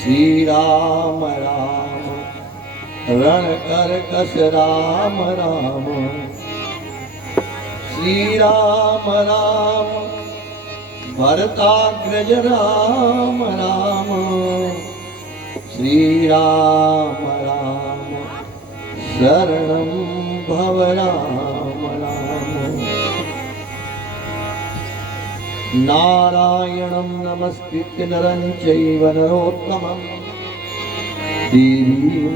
श्री राम राम रण कर कस राम राम। श्री राम राम भरताग्रज राम राम। श्री राम राम शरणं भव राम राम। नारायणं नमस्कृत्य नरं चैव नरोत्तमं देवीं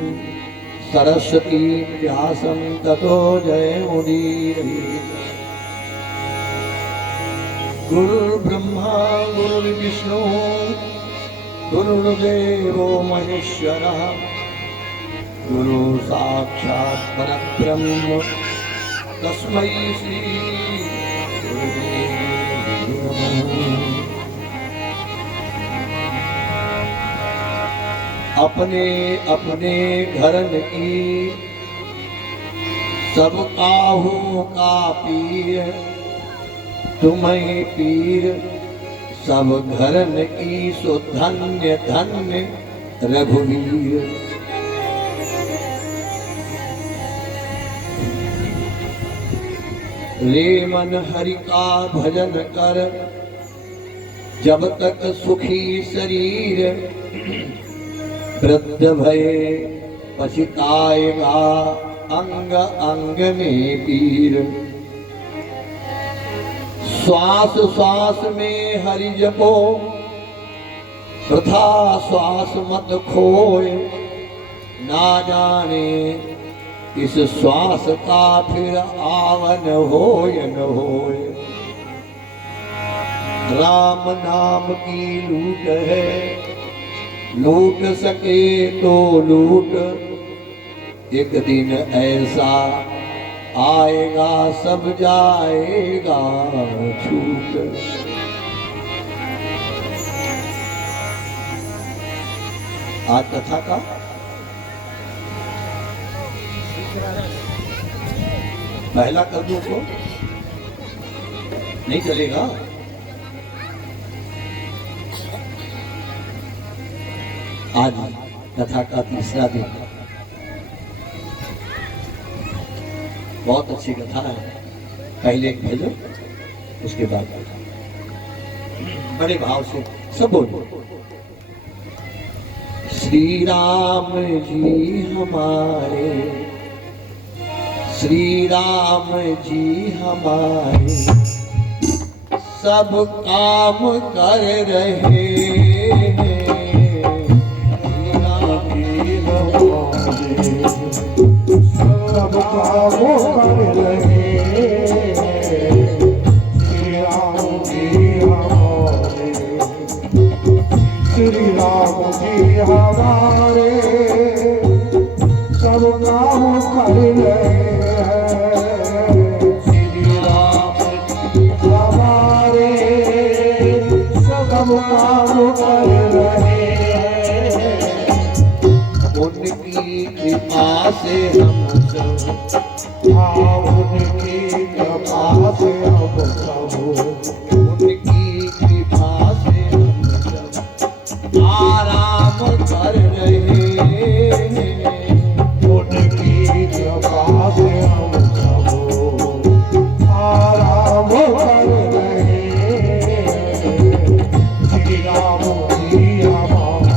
सरस्वतीं व्यासं ततो जयमुदीरयेत्। गुरुर्ब्रह्मा गुरुर्विष्णु गुरुर्देवो महेश्वरः। गुरु साक्षात् परब्रह्म तस्मै श्री गुरुदेव नमः। अपने अपने घरन की सब काहू का पीर, तुम्हें पीर सब घरन की सो धन्य धन्य रघुवीर। रे मन हरि का भजन कर जब तक सुखी शरीर, वृद्ध भये पछताएगा अंग अंग में पीर। श्वास श्वास में हरि जपो वृथा श्वास मत खोए। ना जाने इस श्वास का फिर आवन होय न होय। राम नाम की लूट है, लूट सके तो लूट। एक दिन ऐसा आएगा सब जाएगा छूट। आज कथा का पहला कर दो तो नहीं चलेगा। आज कथा का तीसरा दिन। बहुत अच्छी कथा है। पहले एक भेजो, उसके बाद बड़े भाव से सब बोलो। श्री राम जी हमारे, श्री राम जी हमारे सब काम कर रहे हैं। श्री राम जी हमारे सब काम कर रहे हैं। श्री राम जी हमारे, श्री राम जी हमारे सब काम कर रहे हैं। श्री राम जी हमारे सब काम कर रहे हैं। उनकी कृपा से हम सब, उनकी कृपा से हम सब, उनकी कृपा से हम सब आराम कर रहे हैं। उनकी कृपा से हम सब आराम कर रहे हैं। श्री राम जी हमारे।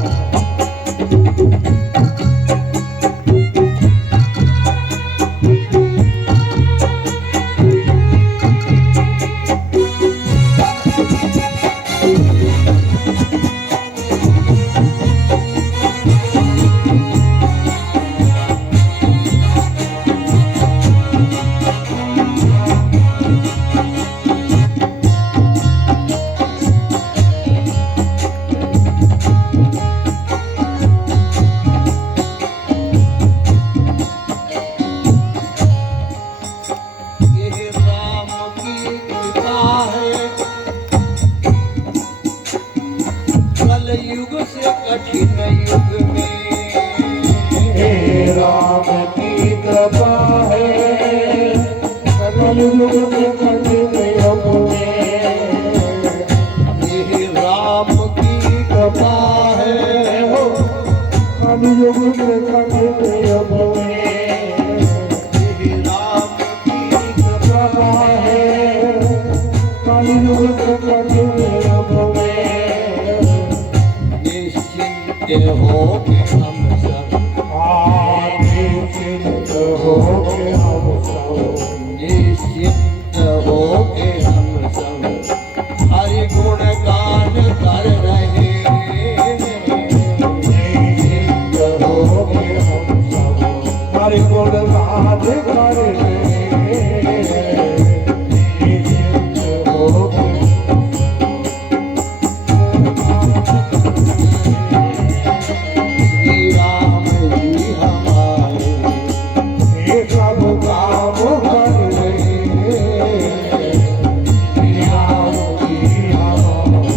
युग से कठिन युग में हे राम की कृपा है। सकल युग से कठिन युग में हे राम की कृपा है। युग में कलयुग में श्री राम की कृपा है, कलयुग में कलयुग में निश्चिंत हो के हम सब, निश्चिंत हो के हम सब, निश्चिंत हो के हम सब हरि गुण गान कर रहे। निश्चिंत हो के हम सब हरि गुण गान कर रहे। निश्चिंत हो के श्री राम जी हमारे ये सब काम कर रहे। राम जी हमारे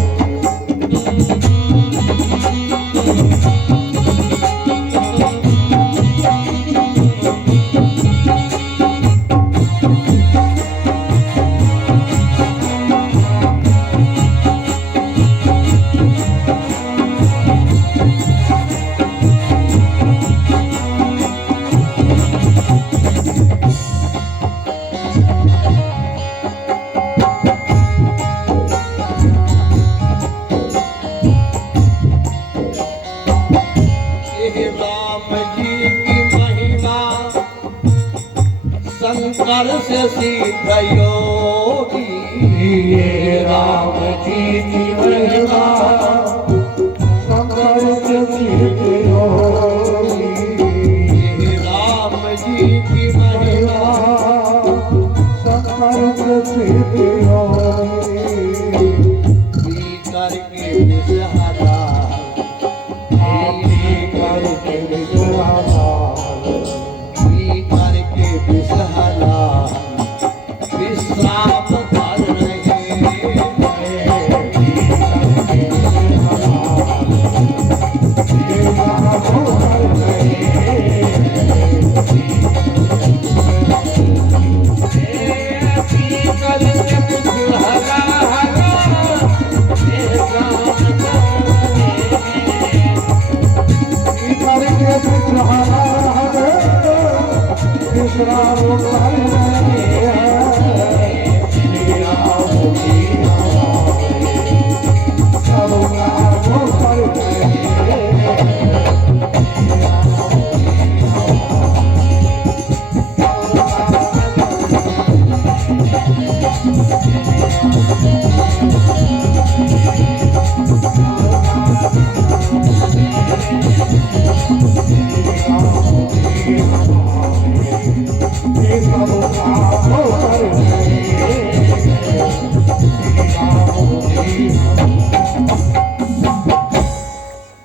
हे राम जी की महिमा शंकर से सिद्ध योगी। ये राम जी की महिमा शंकर से सिद्ध योगी। हे राम जी की महिमा शंकर से सिद्ध योगी। पीकर के विषहरा करके विश्राम पीकर के विषहरा विश्राम कर रहे।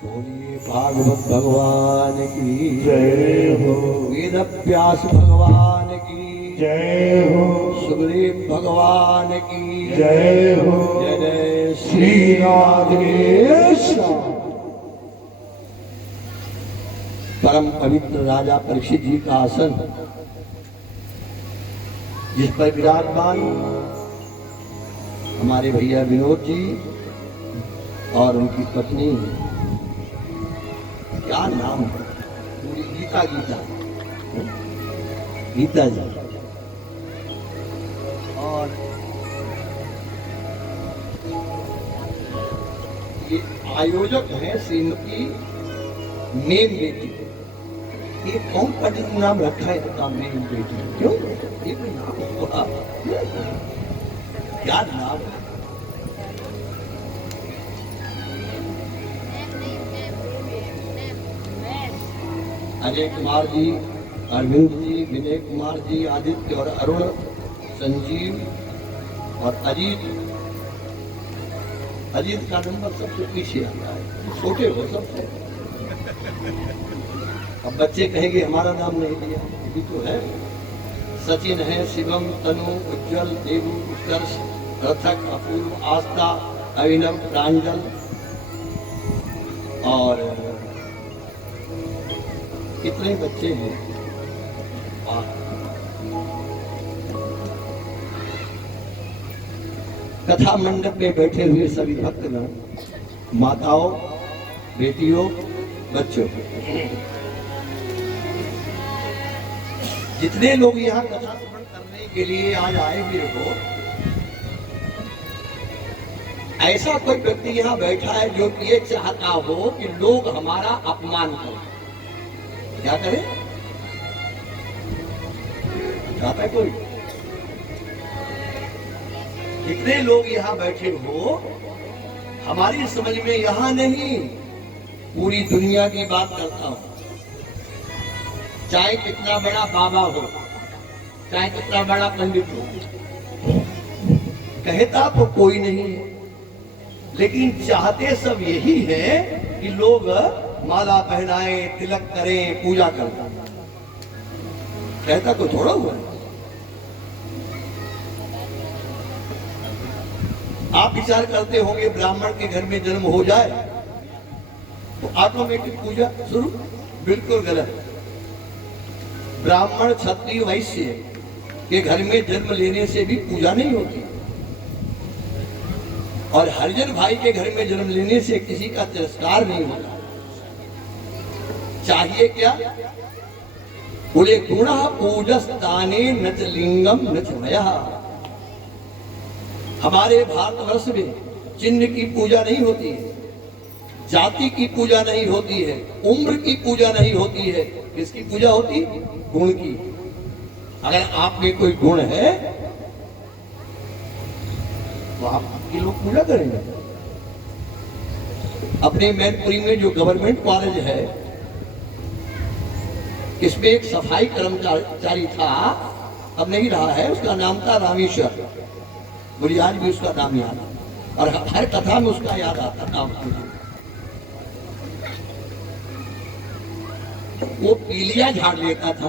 बोलिए भागवत भगवान की जय हो, वेद व्यास भगवान की जय हो, सुग्रीव भगवान की जय हो। जय जय श्री राधे श्याम। परम पवित्र राजा परीक्षित जी का आसन जिस पर विराजमान हमारे भैया विनोद जी और उनकी पत्नी, क्या नाम है, पूरी गीता गीता गीता जी, और ये आयोजक हैं श्रीमती मेम बेटी। ये कौन पंडित नाम रखा है इनका मेम बेटी? क्यों ये कोई नाम हुआ? क्या नाम है? अजय कुमार जी, अरविंद जी, विनय कुमार जी, आदित्य और अरुण, संजीव और अजीत। अजीत का नंबर सबसे पीछे आता है, छोटे हो सबसे। अब बच्चे कहेंगे हमारा नाम नहीं लिया, ये तो है। सचिन है, शिवम, तनु, उज्जवल, देवू, उत्कर्ष, रथक, अपूर्व, आस्था, अभिनव, प्रांजल और कितने बच्चे हैं। कथा मंडप में बैठे हुए सभी भक्तगण, माताओं, बेटियों, बच्चों, जितने लोग यहाँ कथा श्रवण करने के लिए आज आए हुए हो, ऐसा कोई व्यक्ति यहाँ बैठा है जो ये चाहता हो कि लोग हमारा अपमान करें? क्या करें? चाहता है कोई? कितने लोग यहाँ बैठे हो, हमारी समझ में यहाँ नहीं, पूरी दुनिया की बात करता हूं। चाहे कितना बड़ा बाबा हो, चाहे कितना बड़ा पंडित हो, कहता तो कोई नहीं है, लेकिन चाहते सब यही है कि लोग माला पहनाएं, तिलक करें, पूजा करें। कहता तो थोड़ा हुआ है। आप विचार करते होंगे ब्राह्मण के घर में जन्म हो जाए तो ऑटोमेटिक पूजा शुरू? बिल्कुल गलत। ब्राह्मण, क्षत्रिय, वैश्य के घर में जन्म लेने से भी पूजा नहीं होती, और हरिजन भाई के घर में जन्म लेने से किसी का तिरस्कार नहीं होता। चाहिए क्या? बोले गुण पूजस्ताने न च लिंगम न च मयः। हमारे भारतवर्ष में चिन्ह की पूजा नहीं होती है, जाति की पूजा नहीं होती है, उम्र की पूजा नहीं होती है। किसकी पूजा होती? गुण की। अगर आप में कोई गुण है तो आपकी लोग पूजा करेंगे। अपने मैनपुरी में जो गवर्नमेंट कॉलेज है, इसमें एक सफाई कर्मचारी था, अब नहीं रहा है, उसका नाम था रामेश्वर। मुझे आज भी उसका नाम याद है और हर कथा में उसका याद आता नाम। वो पीलिया झाड़ लेता था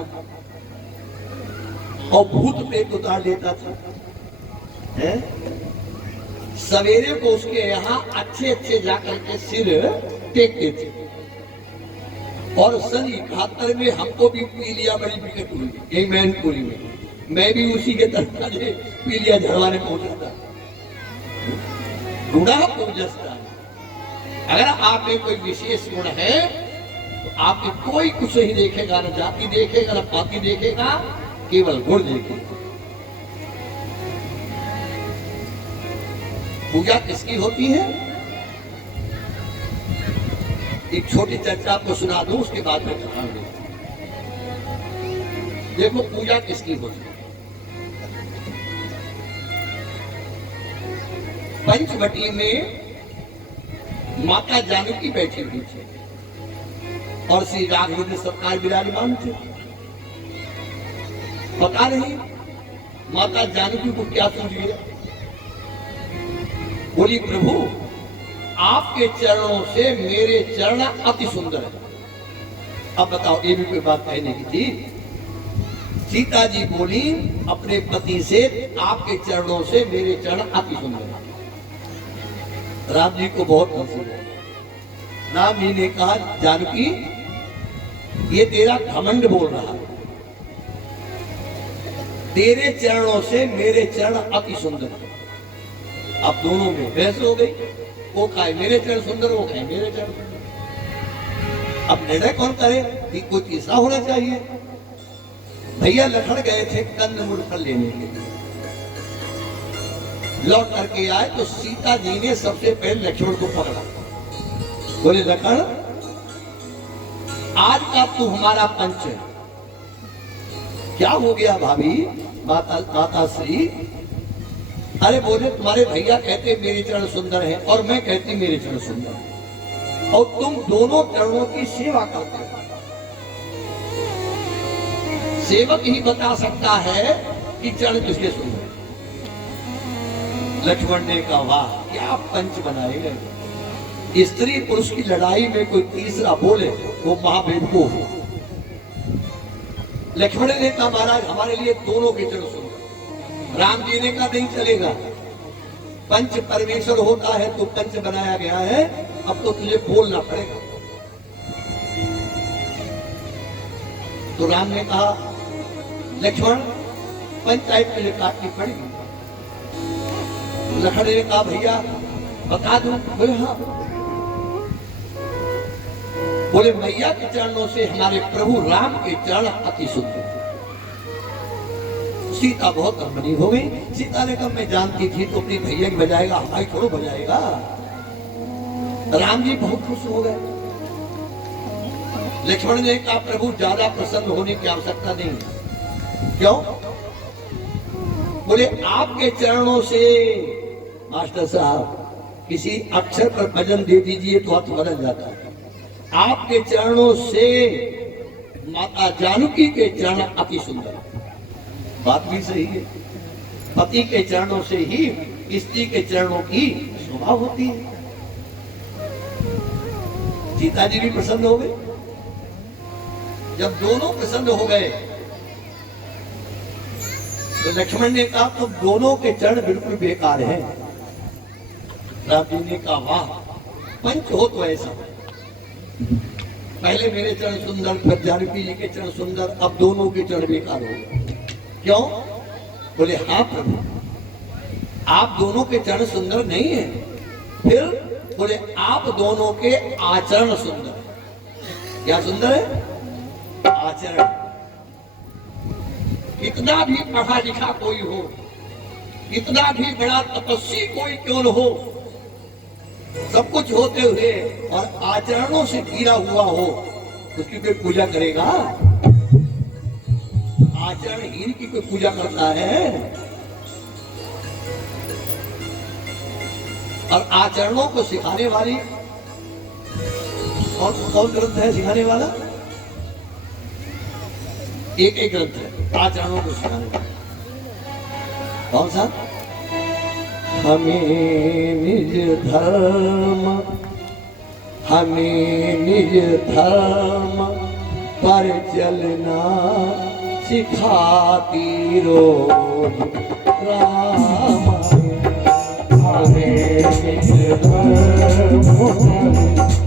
और भूत प्रेत उतार लेता था। सवेरे को उसके यहाँ अच्छे अच्छे जाकर के सिर टेकते थे, और सन 71 में हमको भी पीलिया बड़ी विकट हुई यही मैनपुरी में। मैं भी उसी के तरफ पीलिया झड़वाने पहुंचा था। गुणा पूजस्ता। अगर आप में कोई विशेष गुण है तो आपके कोई कुछ नहीं देखेगा, न जाति देखेगा, न पाति देखेगा, केवल गुण देखेगा। पूजा किसकी होती है? एक छोटी चर्चा आपको सुना दूं, उसके बाद में बताऊंगा। देखो पूजा किसकी होती है। पंचवटी में माता जानकी बैठी हुई थी और श्री राघवेंद्र सरकार विराजमान थे। पता नहीं माता जानकी को क्या सूझ गया, बोली प्रभु आपके चरणों से मेरे चरण अति सुंदर है। अब बताओ, ये भी कोई बात कहने की थी? सीता जी बोली अपने पति से, आपके चरणों से मेरे चरण अति सुंदर है। राम जी को बहुत हंसी है। राम जी ने कहा जानकी ये तेरा घमंड बोल रहा है, तेरे चरणों से मेरे चरण अति सुंदर है। अब दोनों में बहस हो गई, वो कहे मेरे चरण सुंदर, वो कहे मेरे चरण सुंदर। अब निर्णय कौन करे कि कोई तीसरा होना चाहिए। भैया लखन गए थे कंदमूल फल लेने के लिए, लौट करके आए तो सीता जी ने सबसे पहले लक्ष्मण को पकड़ा। बोले लखन आज का तू हमारा पंच है। क्या हो गया भाभी? माता श्री, अरे बोले तुम्हारे भैया कहते मेरे चरण सुंदर है और मैं कहती मेरे चरण सुंदर है, और तुम दोनों चरणों की सेवा करते हो। सेवक ही बता सकता है कि चरण किसके सुंदर। लक्ष्मण ने कहा वाह क्या पंच बनाए गए। स्त्री पुरुष की लड़ाई में कोई तीसरा बोले वो महाबेवकूफ हो। लक्ष्मण ने कहा महाराज हमारे लिए दोनों के चरण सुंदर। राम जी ने कहा नहीं चलेगा, पंच परमेश्वर होता है तो पंच बनाया गया है, अब तो तुझे बोलना पड़ेगा। तो राम ने कहा लक्ष्मण पंचायत मुझे काटनी पड़ेगी। लखन ने कहा भैया बता दूं? बोले हाँ। बोले मैया के चरणों से हमारे प्रभु राम के चरण अति सुंदर। सीता बहुत अनबनी हो गई। सीता ने कहा मैं जानती थी तो अपनी भैया की बजाएगा, हमारी थोड़ा बजाएगा। राम जी बहुत खुश हो गए। लक्ष्मण ने कहा प्रभु ज्यादा प्रसन्न होने की आवश्यकता नहीं। क्यों? बोले आपके चरणों से मास्टर साहब किसी अक्षर पर वजन दे दीजिए तो अर्थ बदल जाता है। आपके चरणों से माता जानकी के चरण अति सुंदर। बात भी सही है। पति के चरणों से ही स्त्री के चरणों की शोभा होती है। सीता जी भी प्रसन्न हो गए। जब दोनों प्रसन्न हो गए तो लक्ष्मण ने कहा तुम दोनों के चरण बिल्कुल बेकार हैं। राम जी ने कहा वाह, पंच हो तो ऐसा। पहले मेरे चरण सुंदर, फिर जानकी जी के चरण सुंदर, अब दोनों के चरण बेकार हो गए। क्यों? बोले हाँ प्रभु, आप दोनों के चरण सुंदर नहीं है। फिर बोले आप दोनों के आचरण सुंदर है। क्या सुंदर है? आचरण। कितना भी पढ़ा लिखा कोई हो, कितना भी बड़ा तपस्वी कोई क्यों न हो, सब कुछ होते हुए और आचरणों से घिरा हुआ हो, उसकी कोई पूजा करेगा? आचरणहीन की कोई पूजा करता है? और आचरणों को सिखाने वाली और कौन ग्रंथ है सिखाने वाला? एक एक ग्रंथ है आचरणों को सिखाने वाला। कौन सा? हमें निज धर्म, हमें निज धर्म पर चलना सिखाती रोज राम। हमें निज धर्म पर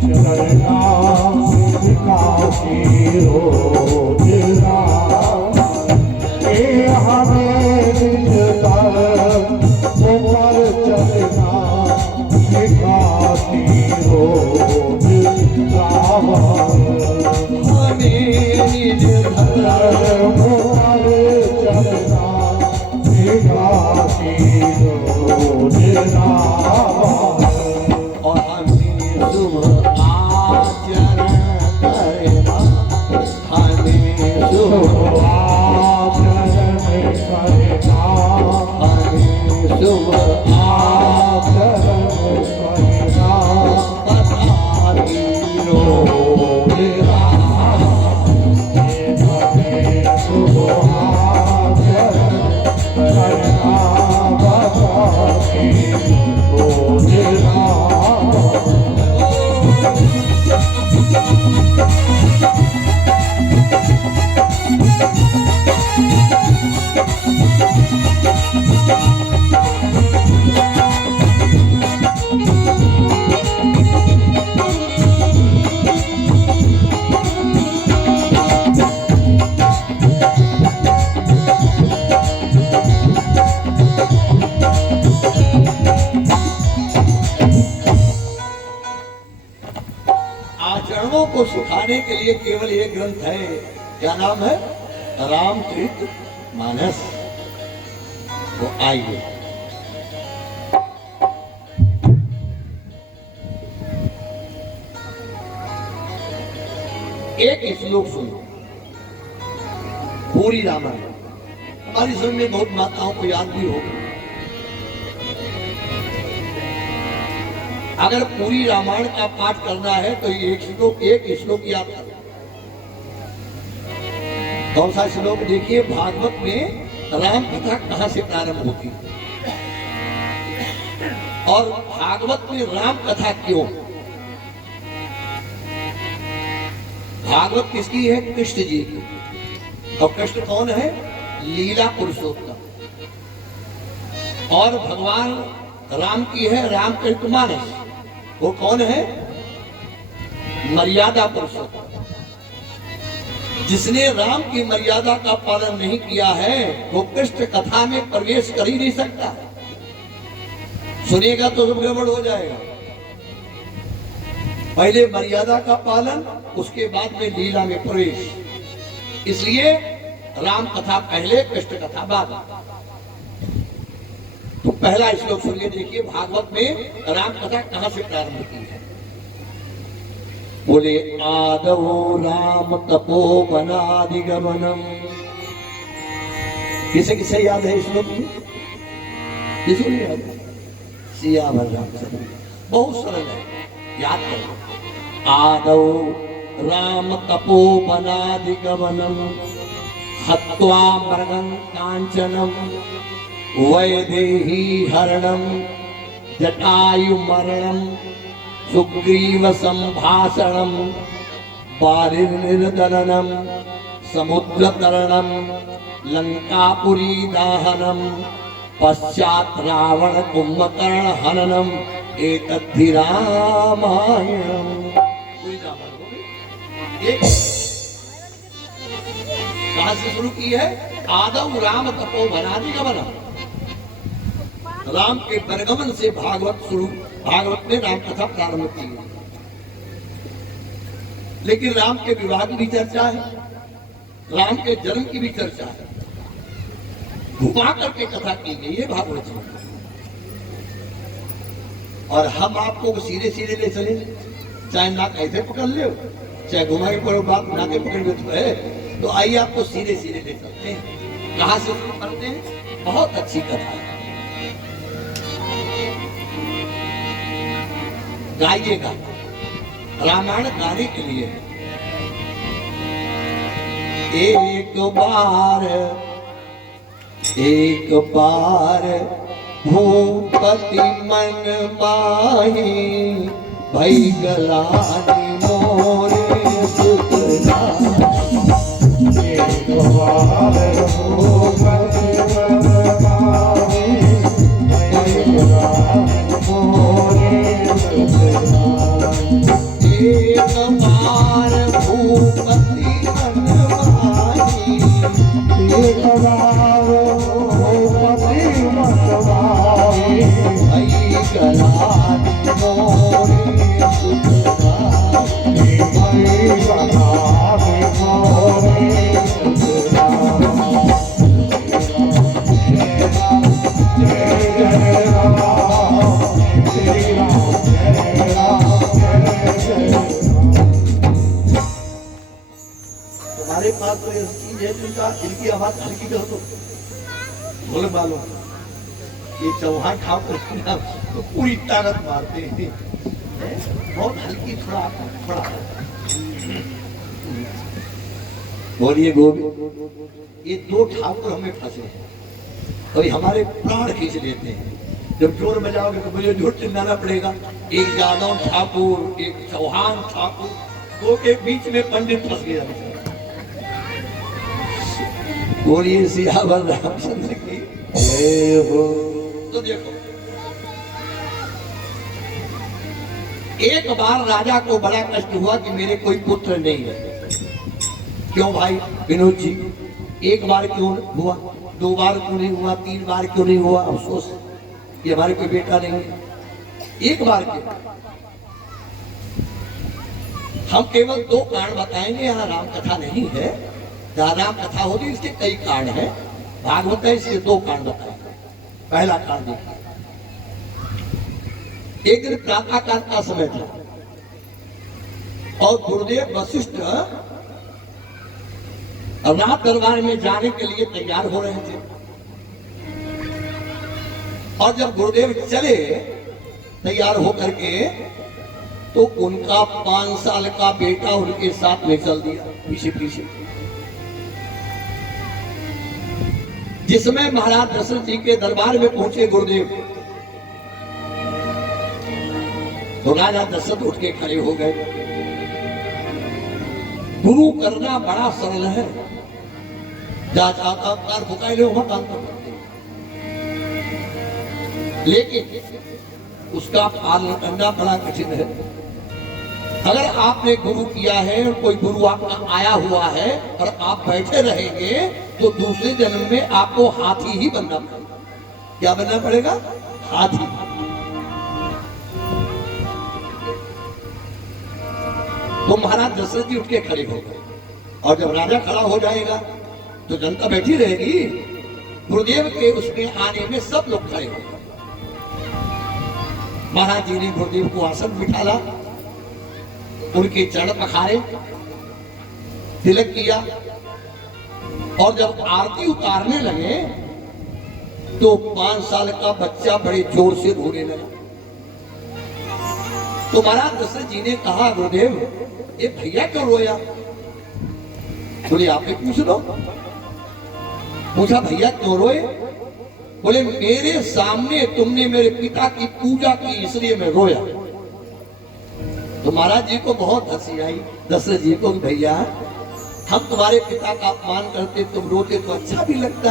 चलना सिखाती रोज राम। हमें निज धर्म पर चलना सिखाती रोज राम। हमें निज धर्म पर चलना सिखाती रोज राम। और हमें शुभ आचरण करना, हमें शुभ आचरण करना, हमें शुभ आचरण करना बताती रोज राम। हमें शुभ आचरण करना बताती रोज राम। आचरणों को सिखाने के लिए केवल एक ग्रंथ है। क्या नाम है? रामचरित मानस। तो आइए एक श्लोक सुनो। पूरी रामायण हमारी समझ में बहुत माताओं को याद भी होगी। अगर पूरी रामायण का पाठ करना है तो एक श्लोक याद करो। कौन सा श्लोक? देखिए भागवत में राम कथा कहां से प्रारंभ होती है और भागवत में राम कथा क्यों? भागवत किसकी है? कृष्ण जी की। और कृष्ण कौन है? लीला पुरुषोत्तम। और भगवान राम की है रामचरितमानस। वो कौन है? मर्यादा पुरुषोत्तम। जिसने राम की मर्यादा का पालन नहीं किया है वो कृष्ण कथा में प्रवेश कर ही नहीं सकता। सुनेगा तो सब गड़बड़ हो जाएगा। पहले मर्यादा का पालन, उसके बाद में लीला में प्रवेश। इसलिए राम कथा पहले, कृष्ण कथा बाद। तो पहला श्लोक सुनिए, देखिए भागवत में राम कथा कहां से प्रारंभ होती है। बोले आदौ राम तपोवनादिगमनम। किसे किसे याद है श्लोक की? किसको नहीं याद? सियावर रामचंद्र। बहुत सरल है, याद करो। आदौ राम तपोवनादिगमनम हत्वा मृगं कांचनम वैदेही हरणम जटायु मरणम सुग्रीव संभाषणम बालिर्निर्दलनम समुद्र तरणम लंकापुरी दाहनम पश्चात रावण कुंभकर्ण हननम एतद्धि रामायणम। कहां से शुरू की है? आदौ राम तपोवनादिगमनम। राम के बरगमन से भागवत शुरू, भागवत में राम कथा प्रारंभ की है। लेकिन राम के विवाह की भी चर्चा है, राम के जन्म की भी चर्चा है, घुमा करके कथा की गई है भागवत में। और हम आपको सीधे सीधे ले चले, चाहे नाक ऐसे पकड़ ले, चाहे घुमा के पड़ो, बात नाके पकड़ ले तो है। तो आइए आपको सीधे सीधे ले चलते हैं। कहां से शुरू करते हैं? बहुत अच्छी कथा है, गाइएगा। रामायण गाने के लिए एक बार भूपति मन माही भई गलानी मोरे सुतला। एक बार भूपति मन माही भई गलानी मोरे सुतला। एक बार भूपति मन माही, एक बार भूपति मन माही भई गलानी मोरे सुतला। भई गलानी मोरे सुतला। जय जय राम, श्री राम जय राम जय जय राम। तुम्हारे पास तो ये चीज है जिनका, इनकी आवाज हल्की कर दो, बोले मालूम ये चौहान ठाकुर तो पूरी ताकत मारते हैं, बहुत हल्की, थोड़ा थोड़ा। बोलिए गोविंद। ये दो ठाकुर हमें फंसे हैं, कभी हमारे प्राण खींच लेते हैं। जब जोर बजाओगे तो मुझे जोर चिल्लाना पड़ेगा। एक यादव ठाकुर, एक चौहान ठाकुर, दो के बीच में पंडित फंस गया। बोलिए सियावर रामचंद्र की जय हो। तो देखो, एक बार राजा को बड़ा कष्ट हुआ कि मेरे कोई पुत्र नहीं है। क्यों भाई विनोद जी? एक बार क्यों हुआ, दो बार क्यों नहीं हुआ, तीन बार क्यों नहीं हुआ? अफसोस कि हमारे कोई बेटा नहीं है। एक बार क्यों? हम केवल दो कारण बताएंगे, यहाँ राम कथा नहीं है। जहाँ राम कथा होगी इसके कई कारण है, भागवत है इसलिए दो कारण बताएंगे। पहला कारण देखिए, एक दिन प्रातः काल का समय था और गुरुदेव वशिष्ठ रात दरबार में जाने के लिए तैयार हो रहे थे। और जब गुरुदेव चले तैयार होकर के, तो उनका 5 साल का बेटा उनके साथ में चल दिया पीछे पीछे। जिसमें महाराज दशरथ जी के दरबार में पहुंचे गुरुदेव, तो राजा दशरथ उठ के खड़े हो गए। गुरु करना बड़ा सरल है, जा चाहता कार फुकाई लो वहां काम करते, लेकिन उसका पालन करना बड़ा कठिन है। अगर आपने गुरु किया है और कोई गुरु आपका आया हुआ है और आप बैठे रहेंगे, तो दूसरे जन्म में आपको हाथी ही बनना पड़ेगा। क्या बनना पड़ेगा? हाथी। तो महाराज दशरथ जी उठ के खड़े हो गए, और जब राजा खड़ा हो जाएगा तो जनता बैठी रहेगी। गुरुदेव के उसमें आने में सब लोग खड़े हो गए। महाराज जी ने गुरुदेव को आसन बिठाला, उनके चरण पखारे, तिलक किया, और जब आरती उतारने लगे तो 5 साल का बच्चा बड़े जोर से रोने लगा। तो महाराज दशरथ जी ने कहा, गुरुदेव ये भैया क्यों रोया? बोले आप ही पूछ लो। पूछा भैया क्यों रोए? बोले मेरे सामने तुमने मेरे पिता की पूजा की इसलिए मैं रोया। तो महाराज जी को बहुत हंसी आई, दशरथ जी को, भैया हम तुम्हारे पिता का अपमान करते तुम रोते तो अच्छा भी लगता,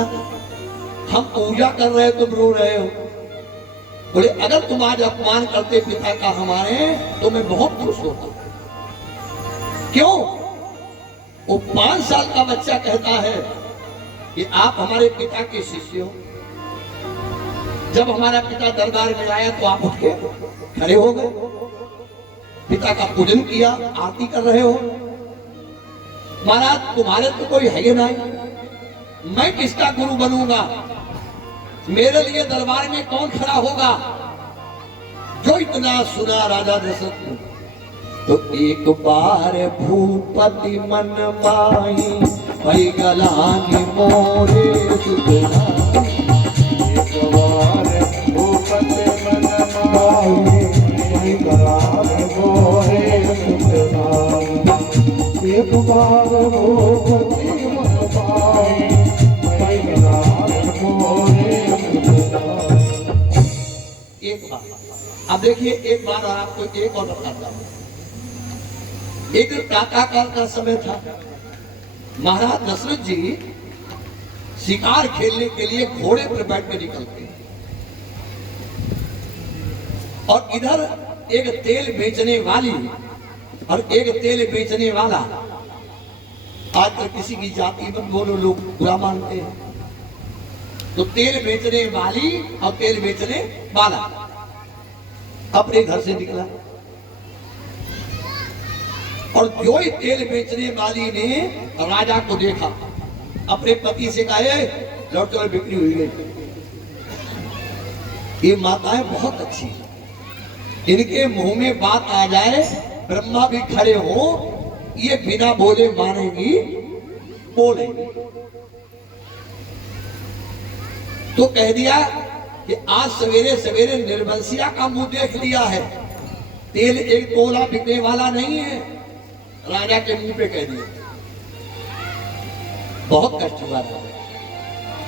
हम पूजा कर रहे तुम रो रहे हो। बोले अगर तुम आज अपमान करते पिता का हमारे तो मैं बहुत खुश होता। क्यों? वो 5 साल का बच्चा कहता है कि आप हमारे पिता के शिष्य हो। जब हमारा पिता दरबार में आया तो आप उठ के खड़े हो गए, पिता का पूजन किया, आरती कर रहे हो। महाराज तुम्हारे तो कोई है नहीं, मैं किसका गुरु बनूंगा? मेरे लिए दरबार में कौन खड़ा होगा? जो इतना सुना राजा दशरथ ने, तो एक बार भूपति मन माही भई गलानी मोरे सुतनाई। एक बार भूपति मन माही भई गलानी मोरे सुतनाई। एक बार भूपति मन माही भई गलानी मोरे सुतनाई। एक बार, अब देखिए एक बार और आपको एक और बताता हूं। एक प्रातःकाल का समय था, महाराज दशरथ जी शिकार खेलने के लिए घोड़े पर बैठ कर निकलते हैं, और इधर एक तेल बेचने वाली और एक तेल बेचने वाला, आजकल किसी की जाति मत बोलो, लोग बुरा मानते हैं, तो तेल बेचने वाली और तेल बेचने वाला अपने घर से निकला, और जो ही तेल बेचने वाली ने राजा को देखा, अपने पति से कहा लौट चलो बिक्री हुई गई। ये माताएं बहुत अच्छी हैं, इनके मुंह में बात आ जाए, ब्रह्मा भी खड़े हो, ये बिना बोले मानेंगी, बोलेंगी। तो कह दिया कि आज सवेरे सवेरे निर्बंसिया का मुंह देख लिया है, तेल एक तोला बिकने वाला नहीं है। राजा के मुंह पे कह दिया। बहुत कष्ट हुआ था,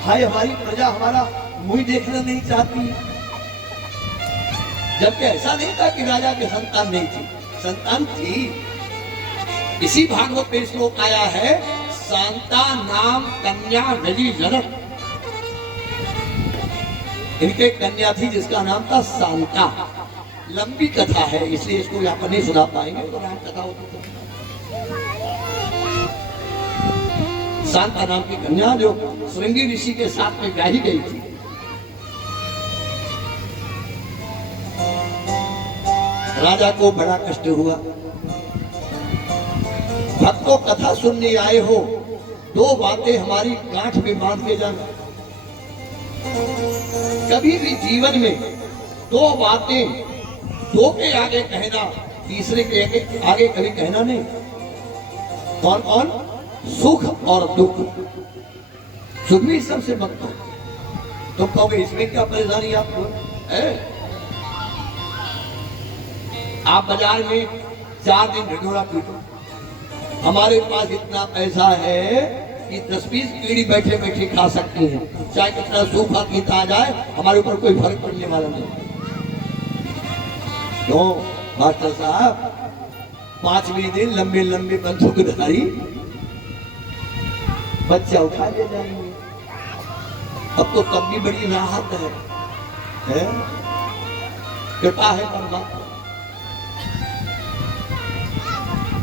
हाय हमारी प्रजा हमारा मुंह देखना नहीं चाहती। जबकि ऐसा नहीं था कि राजा की संतान नहीं थी, संतान थी। इसी भागवत में श्लोक आया है, शांता नाम कन्या रजी जनक। इनके कन्या थी जिसका नाम था शांता। लंबी कथा है इसलिए इसको यहाँ पर नहीं सुना पाएंगे, तो राम कथा होती थी। शांता नाम की कन्या जो श्रृंगी ऋषि के साथ में ब्याही गई थी। राजा को बड़ा कष्ट हुआ। भक्तों कथा सुनने आए हो, 2 बातें हमारी गांठ में बांध के जाना। कभी भी जीवन में 2 बातें 2 के आगे कहना, तीसरे के आगे कभी कहना नहीं। कौन कौन? सुख और दुख। सुख भी सबसे मत कहो, तुम कहोगे इसमें क्या परेशानी आपको है? आप बाजार में 4 दिन ढिंढोरा पीटो, हमारे पास इतना पैसा है कि 10-20 पीढ़ी बैठे बैठे खा सकते हैं, चाहे कितना सूखा गीत आ जाए हमारे ऊपर कोई फर्क पड़ने वाला नहीं। तो मास्टर साहब 5वें दिन लंबे लंबे बंदूकधारी बच्चा उठा ले जाएंगे। अब तो तब भी बड़ी राहत है? कृपा है परमात्मा।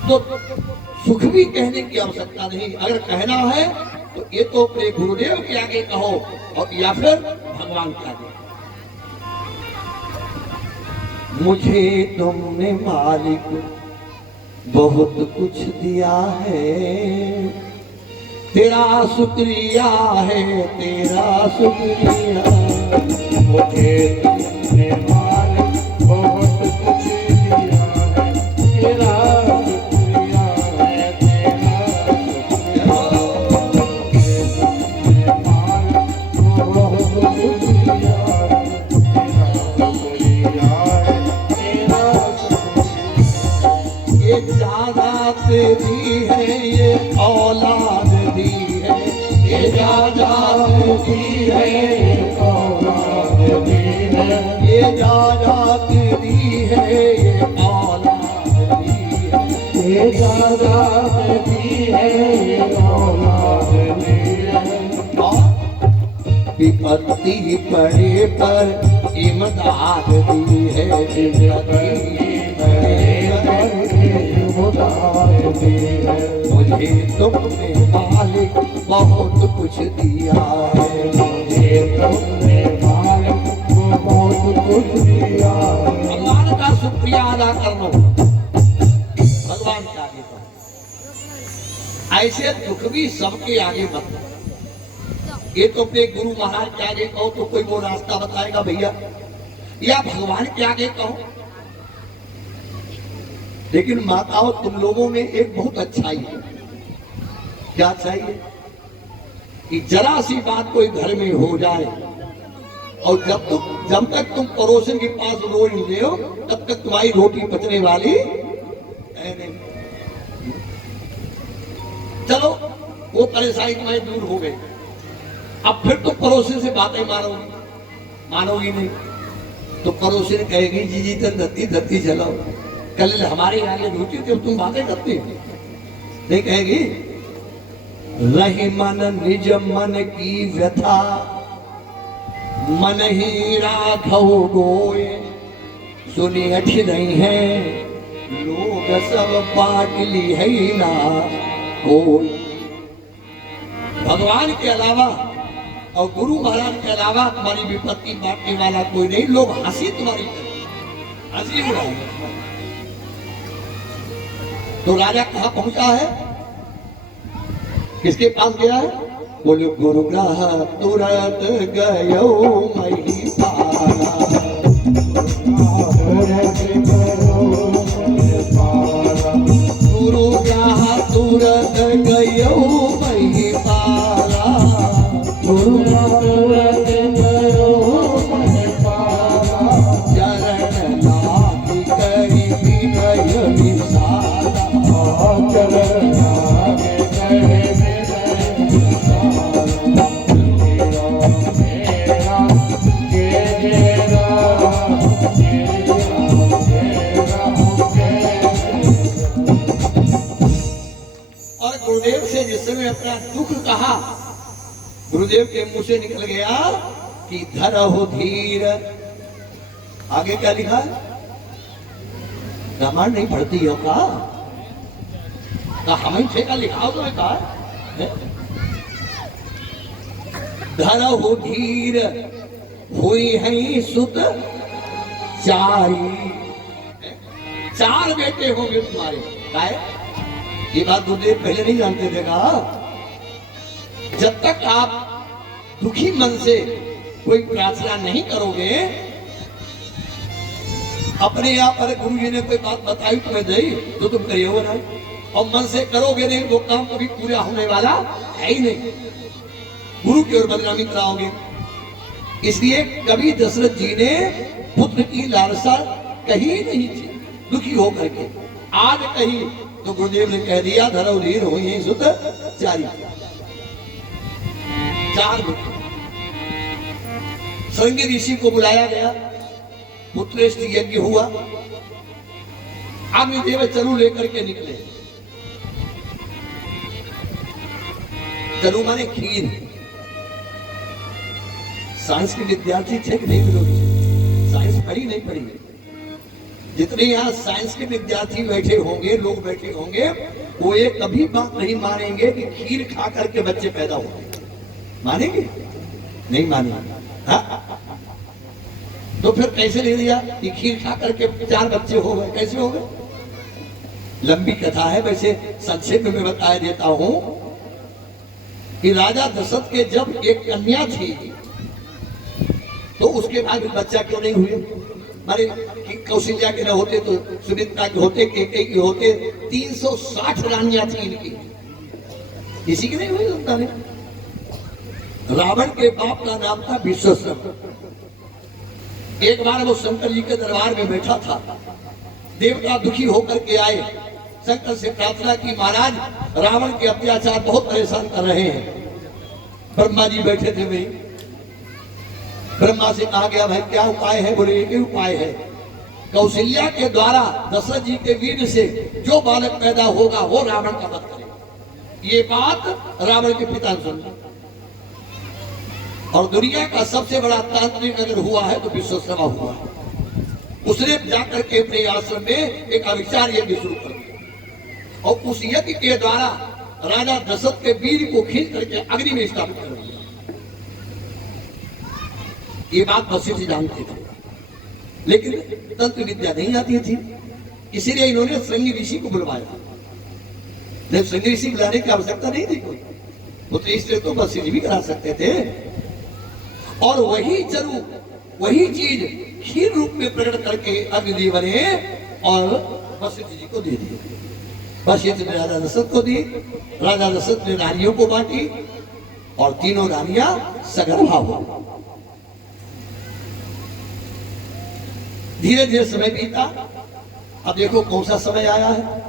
तो सुख भी कहने की आवश्यकता नहीं, अगर कहना है तो ये तो अपने गुरुदेव के आगे कहो, और या फिर भगवान के आगे। मुझे तुमने मालिक बहुत कुछ दिया है, तेरा शुक्रिया है, तेरा शुक्रिया। मुझे तुमने मालिक बहुत कुछ दिया है, तेरा शुक्रिया है, तेरा शुक्रिया। मुझे तुमने मालिक बहुत कुछ दिया है, तेरा शुक्रिया है, तेरा शुक्रिया। ये जायदाद दी है, ये औलाद दी है, ये जायदाद दी है, ये औलाद दी है, ये जायदाद दी है, ये औलाद दी है। ये जायदाद दी है, ये औलाद दी है। और विपत्ति पड़े पर इमदाद दी है, विपत्ति पड़े पर मुझे तुमने मालिक बहुत कुछ दिया है, मुझे तुमने मालिक बहुत कुछ दिया है। भगवान का शुक्रिया अदा कर लो, भगवान के आगे तो ऐसे दुख भी सबके आगे मत लो। ये तो अपने गुरु महाराज के आगे कहो तो कोई वो रास्ता बताएगा भैया, या भगवान के आगे कहो। लेकिन माताओं, तुम लोगों में एक बहुत अच्छाई है। क्या चाहिए कि जरा सी बात कोई घर में हो जाए और जब तक तुम पड़ोसन के पास रोज मिले हो तब तक तुम्हारी रोटी पचने वाली है नहीं। चलो वो परेशानी तुम्हारी दूर हो गई, अब फिर तुम पड़ोसन से बातें मानोगी नहीं। तो पड़ोसन कहेगी जी जी तन धरती धरती चलाओ, कल हमारे आगे रोटी थी तुम बातें करती हो। नहीं कहेगी रही मन निज मन की व्यथा, मन ही राघव गोए, सुनी अठ नहीं है लोग सब बांट ली है ना कोई। भगवान के अलावा और गुरु महाराज के अलावा तुम्हारी विपत्ति बांटने वाला कोई नहीं। लोग हंसी तुम्हारी करेंगे, हंसी उड़ाएंगे। तो राजा कहां पहुंचा है, किसके पास गया है? बोले गुरु ग्रह तुरंत गयो मही पारा, गुरु ग्रह तुरंत गयो मही पारा, गुरु तुरंत गयो मही पारा, चरण लागी करी विनय विसारा, चरण लागे कहे गुरुदेव से जिस समय अपना दुख कहा, गुरुदेव के मुंह से निकल गया कि धरहु धीर। आगे क्या लिखा है? रामायण नहीं पढ़ती हो का? हमें ठेका लिखा हो तो कहा धरहु धीर हुई है सुत चारी। चार बेटे होंगे तुम्हारे। काय? ये बात गुरुदेव पहले नहीं जानते थे। कहा जब तक आप दुखी मन से कोई प्रार्थना नहीं करोगे, अपने आप अरे गुरु जी ने कोई बात बताई तुम्हें दी तो तुम करिए ना, और मन से करोगे नहीं वो काम कभी पूरा होने वाला है ही नहीं। गुरु की ओर बदनामी कराओगे। इसलिए कभी दशरथ जी ने पुत्र की लालसा कही नहीं थी दुखी होकर के। आज कही तो गुरुदेव ने कह दिया धरहु धीर हुई सुत चारी। चार बेटे। श्रृंगी ऋषि को बुलाया गया, पुत्रेष्ट यज्ञ हुआ। अग्निदेव चरु लेकर के निकले। चरु माने खीर। साइंस के विद्यार्थी थे कि नहीं लोग? साइंस पढ़ी नहीं पढ़ी? जितने यहाँ साइंस के विद्यार्थी बैठे होंगे, लोग बैठे होंगे, वो ये कभी बात नहीं मानेंगे कि खीर खा करके बच्चे पैदा होंगे। मानेंगे? नहीं मानेंगे। हाँ? तो फिर कैसे ले लिया कि खीर खा करके 4 बच्चे हो गए? कैसे हो गए? लंबी कथा है, वैसे संक्षेप में मैं बता देता हूं कि राजा दशरथ के जब एक कन्या थी तो उसके बाद बच्चा क्यों नहीं हुए? मारे कि कौशल्या के न होते तो सुमित्रा के होते, केकई के होते, 360 रानियां थी इनकी, किसी के नहीं हुए संतान। रावण के बाप का नाम था विश्वश्रव। एक बार वो शंकर जी के दरबार में बैठा था, देवता दुखी होकर के आए, शंकर से प्रार्थना की, महाराज रावण के अत्याचार बहुत परेशान कर रहे हैं। ब्रह्मा जी बैठे थे वही, ब्रह्मा से कहा गया भाई क्या उपाय है? बोले एक ही उपाय है, कौशल्या के द्वारा दशरथ जी के वीर से जो बालक पैदा होगा वो रावण का वध करेगा। ये बात रावण के पिता ने सुनी, और दुनिया का सबसे बड़ा तांत्रिक अगर हुआ है तो विश्वश्रवा हुआ है। उसने जाकर के अपने आश्रम में एक अविचार यज्ञ शुरू कर दिया, और उस यज्ञ के द्वारा राजा दशरथ के वीर को खींच करके अग्नि में स्थापित कर दिया। ये बात वशिष्ठ जानते थे, लेकिन तंत्र विद्या नहीं आती थी, इसीलिए इन्होंने श्रृंगी ऋषि को बुलवाया। जब श्रृंगी ऋषि बुलाने की आवश्यकता नहीं थी कोई, वो तो इसलिए तो वशिष्ठ भी करा सकते थे, और वही चरु वही चीज खीर रूप में प्रकट करके अग्नि बने और वशिष्ठ जी को दे दिए। वशिष्ठ ने राजा दशरथ को दी, राजा दशरथ ने रानियों को बांटी, और तीनों रानियां सगर्भा हुई। धीरे धीरे समय बीता, अब देखो कौन सा समय आया है,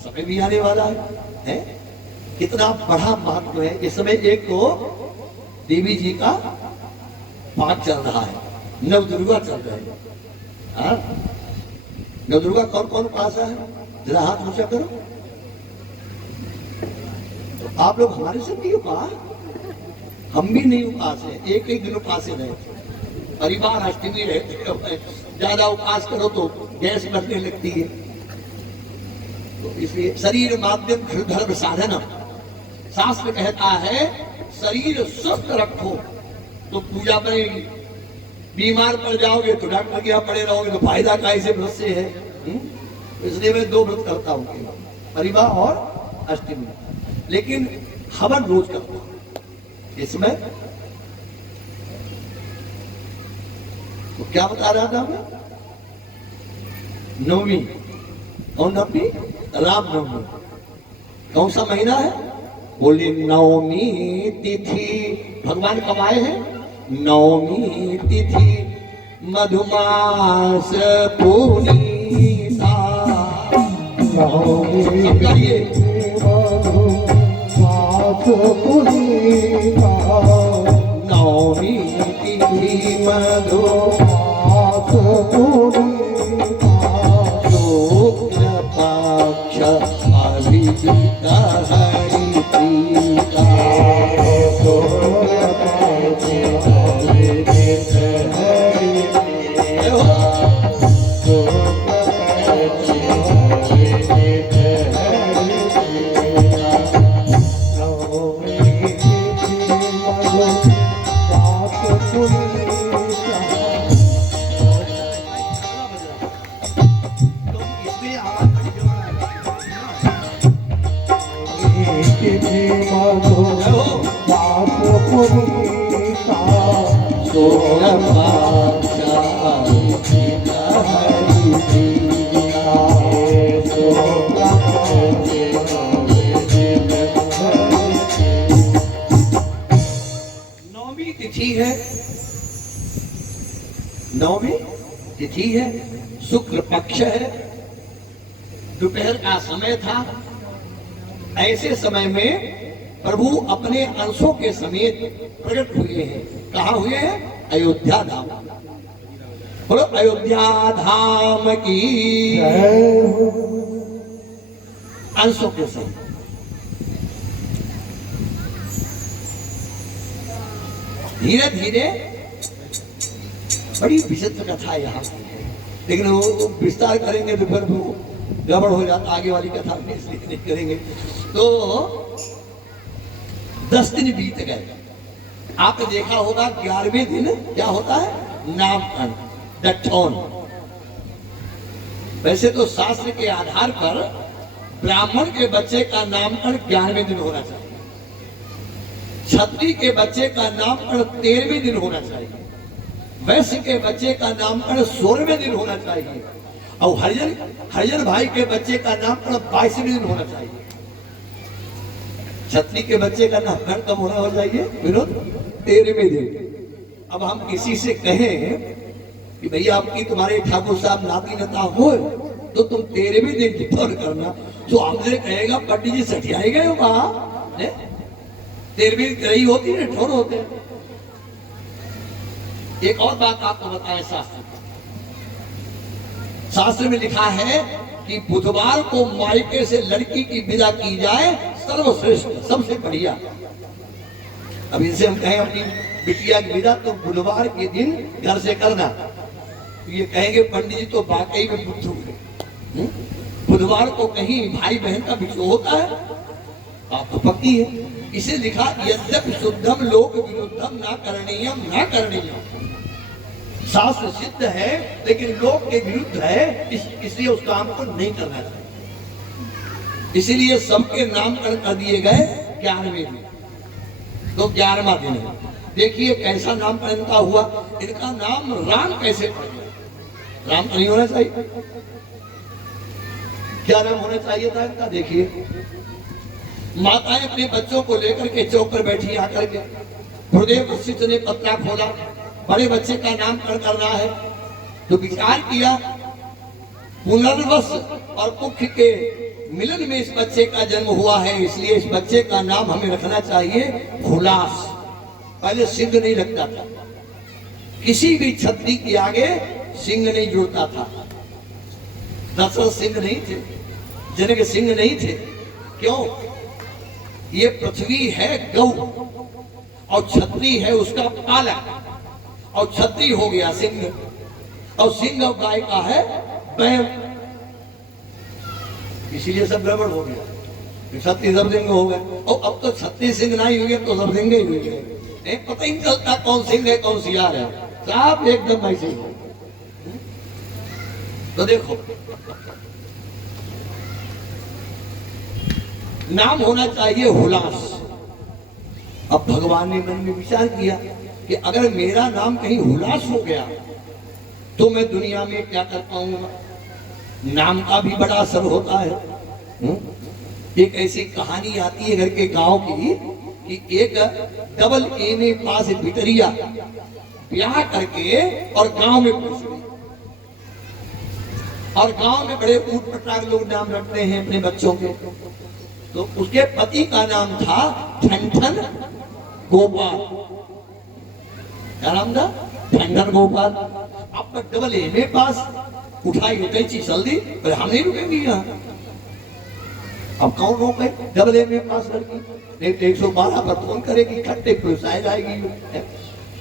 समय भी आने वाला है? कितना बड़ा महत्व है इस समय। एक तो देवी जी का पाठ चल रहा है, नव दुर्गा चल रहे हैं। हाँ? नव दुर्गा कौन कौन उपासा है? जरा हाथ ऊंचा करो। तो आप लोग हमारे से भी उपास, हम भी नहीं उपास है, एक एक दिन उपास रहते, परिवार अष्टमी रहते, ज्यादा उपास करो तो गैस बढ़ने लगती है। तो इसलिए शरीर माध्यम धर्म साधन, शास्त्र कहता है शरीर स्वस्थ रखो तो पूजा बनेगी, बीमार पड़ जाओगे तो डॉक्टर के यहाँ पड़े रहोगे तो फायदा का ऐसे व्रत से है। इसलिए मैं 2 व्रत करता हूँ, परिवार और अष्टमी, लेकिन हवन रोज करता हूँ। इसमें तो क्या बता रहा था मैं? नवमी, कौन नवमी? राम नवमी। कौन सा महीना है? बोले नवमी तिथि। भगवान कब आए हैं? नवमी तिथि मधुमास पूर्णिमा। नवमी कहिए मधुमास पूर्णिमा, नवमी तिथि मधुमास पूर्णिमा, शुक्ल पक्ष अभिजित हरि प्रीता। नवमी तिथि है, नवमी तिथि है, शुक्ल पक्ष है, दोपहर का समय था। ऐसे समय में प्रभु अपने अंशों के समेत प्रकट हुए हैं। कहाँ हुए हैं? अयोध्या धाम। बोलो अयोध्या धाम की अंशों के समेत। धीरे धीरे बड़ी विचित्र कथा यहाँ की है, लेकिन वो विस्तार करेंगे तो फिर वो गड़बड़ हो जाता, आगे वाली कथा में, इसलिए नहीं करेंगे। तो 10 दिन बीत गए। आपने देखा होगा 11वें दिन क्या होता है? नामकरण, दट्ठौन। वैसे तो शास्त्र के आधार पर ब्राह्मण के बच्चे का नामकरण 11वें दिन होना चाहिए, क्षत्रिय के बच्चे का नामकरण 13वें दिन होना चाहिए, वैश्य के बच्चे का नामकरण 16वें दिन होना चाहिए, और हरिजन भाई के बच्चे का नामकरण 22वें दिन होना चाहिए। क्षत्रिय के बच्चे का नामकरण कब होना हो चाहिए विनोद? 13वें दिन। अब हम किसी से कहें कि भैया आपकी तुम्हारे ठाकुर साहब नाती नता हो तो तुम 13वें दिन ठिठोर करना, तो हमसे कहेगा पंडित जी सठियाए गए हो कहा 13वीं रही होती है, ठोर होते हैं। एक और बात आपको बताएं, शास्त्र में लिखा है कि बुधवार को मायके से लड़की की विदा की जाए, सर्वश्रेष्ठ, सबसे बढ़िया। अब इनसे हम कहें अपनी बिटिया की विदा तो बुधवार के दिन घर से करना, तो ये कहेंगे पंडित जी तो वाकई में बुद्धू है। बुधवार को कहीं भाई बहन का विषय होता है? आप तो पक्की है। इसे लिखा यद्यपि शुद्धम लोक विरुद्धम न करणीयम न करणीयम, शास्त्र सिद्ध है लेकिन लोक के विरुद्ध है, इसलिए उस काम को नहीं करना चाहिए। इसीलिए सबके नामकरण कर दिए गए 11वें दिन, तो 11वां दिन है। देखिए कैसा नामकरण इनका हुआ। इनका नाम राम कैसे पड़ गया? राम तो नहीं होना चाहिए, क्या नाम होना चाहिए था इनका? देखिए माताएं अपने बच्चों को लेकर के चौक पर बैठी आकर के, गुरुदेव वशिष्ठ ने पत्रा खोला, बड़े बच्चे का नामकरण करना है, तो विचार किया पुनर्वस और मुख्य के मिलन में इस बच्चे का जन्म हुआ है, इसलिए इस बच्चे का नाम हमें रखना चाहिए हुलास। पहले सिंह नहीं लगता था, किसी भी क्षत्रिय के आगे सिंह नहीं जुड़ता था। दशरथ सिंह नहीं थे, जनक सिंह नहीं थे। क्यों? ये पृथ्वी है गौ और क्षत्रिय है उसका पालक, और क्षत्रिय हो गया सिंह, और सिंह और गाय का है बैल, इसीलिए सब गड़बड़ हो गया। क्षत्रिय सब सिंह हो गए, और अब तो क्षत्रिय सिंह नहीं हुए तो सब सिंह ही हुए। पता ही नहीं चलता कौन सिंह है कौन सियार है, सब एकदम ऐसे ही। तो देखो नाम होना चाहिए हुलास। अब भगवान ने मन में विचार किया कि अगर मेरा नाम कहीं हुलास हो गया तो मैं दुनिया में क्या कर पाऊंगा? नाम का भी बड़ा असर होता है। एक ऐसी कहानी आती है घर के गांव की कि एक डबल एमए पास बिटरिया ब्याह करके और गांव में पहुंच गई, और गांव में बड़े ऊट पटांग लोग नाम रखते हैं अपने बच्चों के। तो उसके पति का नाम था ठनठन गोपाल। क्या नाम था? ठनठन गोपाल। अब डबल एमए पास, उठाई उठाई चल दी, हम नहीं रुकेंगे यहाँ। अब कौन रोके? डबल एमए पास लड़की 112 पर फोन करेगी, खट्टे पुलिस आ जाएगी।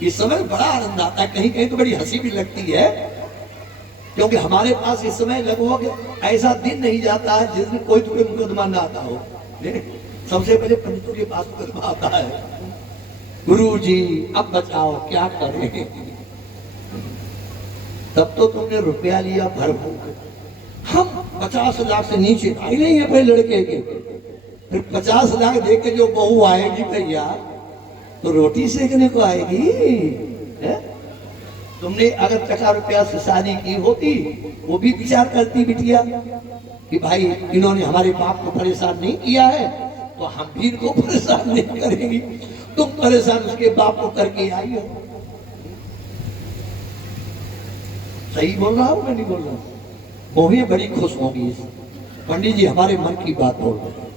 इस समय बड़ा आनंद आता है, कहीं कहीं तो बड़ी हंसी भी लगती है, क्योंकि हमारे पास इस समय लगभग ऐसा दिन नहीं जाता है जिस दिन कोई तुम्हें मुकदमा ना आता हो। सबसे पहले पंडितों के पास मुकदमा आता है, गुरु जी अब बताओ क्या करें। तब तो तुमने रुपया लिया भरपूर, हम 50 लाख से नीचे आई नहीं है अपने लड़के के, फिर 50 लाख दे के जो बहू आएगी भैया तो रोटी सेकने को आएगी है? तुमने अगर टका रुपया से शादी की होती वो भी विचार करती बिटिया कि भाई इन्होंने हमारे बाप को परेशान नहीं किया है तो हम भी इनको परेशान नहीं करेंगे। तुम परेशान उसके बाप को करके आई हो। सही बोल रहा हूं मैं नहीं बोल रहा? वो भी बड़ी खुश होगी। पंडित जी हमारे मन की बात बोल रहे।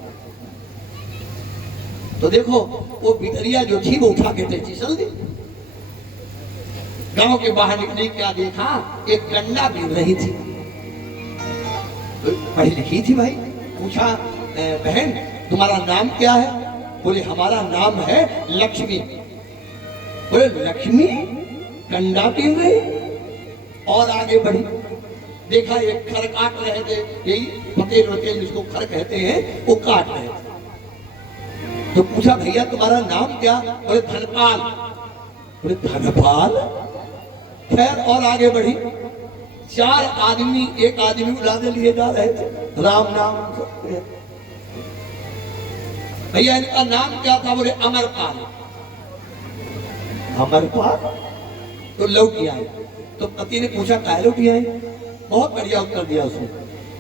तो देखो वो बिटरिया जो थी वो उठा के तेजी चल दी। गांव के बाहर निकले क्या देखा? एक गंडा गिर रही थी, तो पढ़ी लिखी थी भाई। पूछा बहन तुम्हारा नाम क्या है? बोले हमारा नाम है लक्ष्मी। बोले लक्ष्मी गंडा पीन रही? और आगे बढ़ी, देखा एक खर काट रहे थे, यही पतेल वतेल जिसको खर कहते हैं वो काट रहे थे। तो पूछा भैया तुम्हारा नाम क्या? बोले धनपाल। बोले धनपाल? खैर और आगे बढ़ी, चार आदमी एक आदमी उड़ाने लिए जा रहे थे, राम नाम करते। भैया इनका नाम क्या था? बोले अमरपाल। अमरपाल तो लौटी आए। तो पति ने पूछा काहे लौटी आए? बहुत बढ़िया उत्तर दिया उसने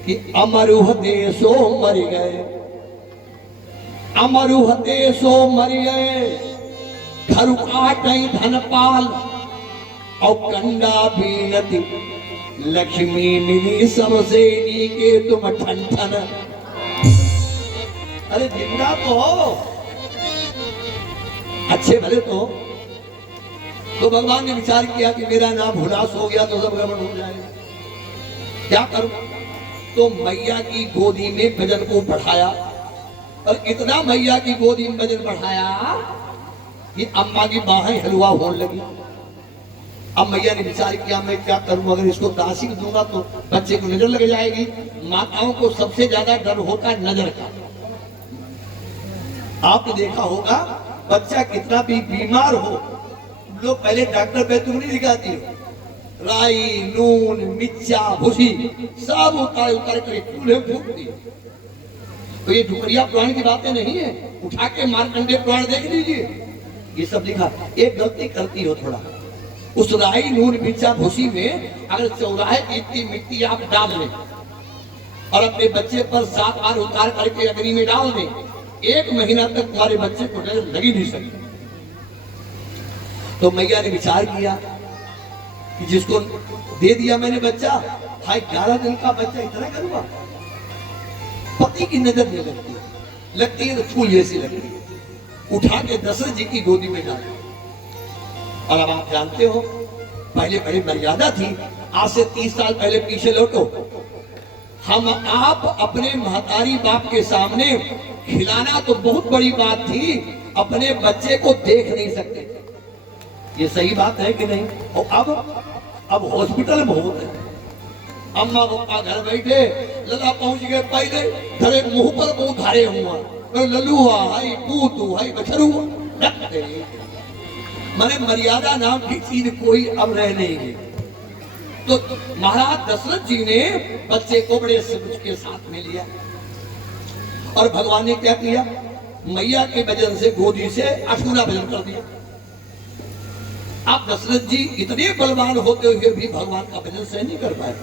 कि अमरुह देशो मर गए, अमरुह देशो मर गए, घर काटे धनपाल और कंडा बीनती, लक्ष्मी मिली समसेनी के तुम ठन ठन। अरे जिंदा तो हो, अच्छे भले तो भगवान ने विचार किया कि मेरा नाम हुलास हो गया तो सब गड़बड़ हो जाएगा, क्या करूं? तो मैया की गोदी में वजन को बढ़ाया और इतना मैया की गोदी में वजन बढ़ाया कि अम्मा की बाहें हलवा होने लगी। अब मैया ने विचार किया मैं क्या करूं, अगर इसको दासी को दूंगा तो बच्चे को नजर लग जाएगी। माताओं को सबसे ज्यादा डर होता है नजर का। आपने देखा होगा बच्चा कितना भी बीमार हो, लोग पहले डॉक्टर पे तुम नहीं दिखाती हो, राई नून मिर्चा भूसी सब उतार कर चूल्हे फूक दी। तो ये ढुकरिया पुराण की बातें नहीं है, उठा के मारकंडे पुराण देख लीजिए, ये सब लिखा। एक गलती करती हो थोड़ा, उस राई नून मिर्चा भूसी में अगर चौराहे की इतनी मिट्टी आप डाल लें और अपने बच्चे पर 7 बार उतार करके अग्नि में डाल दें, 1 महीना तक तुम्हारे बच्चे को नजर लगी नहीं सकती। तो मैया ने विचार किया कि जिसको दे दिया मैंने बच्चा, भाई 11 दिन का बच्चा इतना करूंगा, पति की नजर नहीं लगती है तो फूल जैसी लगती है, उठा के दशरथ जी की गोदी में डाल। और अब आप जानते हो पहले बड़ी मर्यादा थी, आज से 30 साल पहले पीछे लौटो, हम आप अपने महतारी बाप के सामने खिलाना तो बहुत बड़ी बात थी, अपने बच्चे को देख नहीं सकते थे। ये सही बात है कि नहीं? और अब हॉस्पिटल में होते हैं, अम्मा पापा घर बैठे, लला पहुंच गए पहले, धरे मुंह पर मुंह धारे हुआ, लल्लुआ हाई पूतू हाई बछरुआ, मैंने मर्यादा नाम की चीज कोई अब रह नहीं गई। तो महाराज दशरथ जी ने बच्चे को बड़े समझ के साथ में लिया और भगवान ने क्या किया, मैया के वजन से गोदी से 8 गुना वजन कर दिया। अब दशरथ जी इतने बलवान होते हुए भी भगवान का वजन सहन नहीं कर पाए।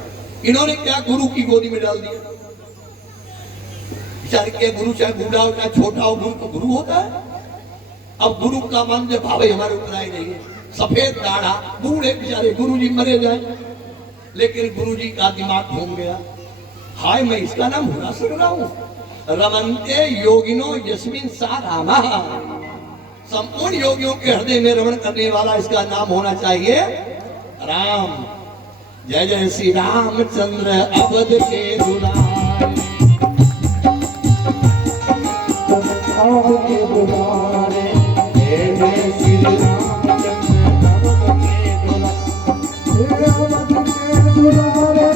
इन्होंने क्या गुरु की गोदी में डाल दिया। विचार किया गुरु चाहे बूढ़ा हो चाहे छोटा हो, गुरु तो गुरु होता है। अब गुरु का मन जो भावे हमारे ऊपर आई नहीं है, सफेद दाढ़ा बूढ़े बेचारे गुरु जी मरे जाए, लेकिन गुरु जी का दिमाग घूम गया, हाय मैं इसका नाम भुला सक रहा हूं, रमन्ते योगिनो यस्मिन सा रामा, संपूर्ण योगियों के हृदय में रमण करने वाला इसका नाम होना चाहिए राम। जय जय श्री रामचंद्र अवध के दुलारे, अवध के दुलारे, जय जय श्री रामचंद्र अवध के दुलारे,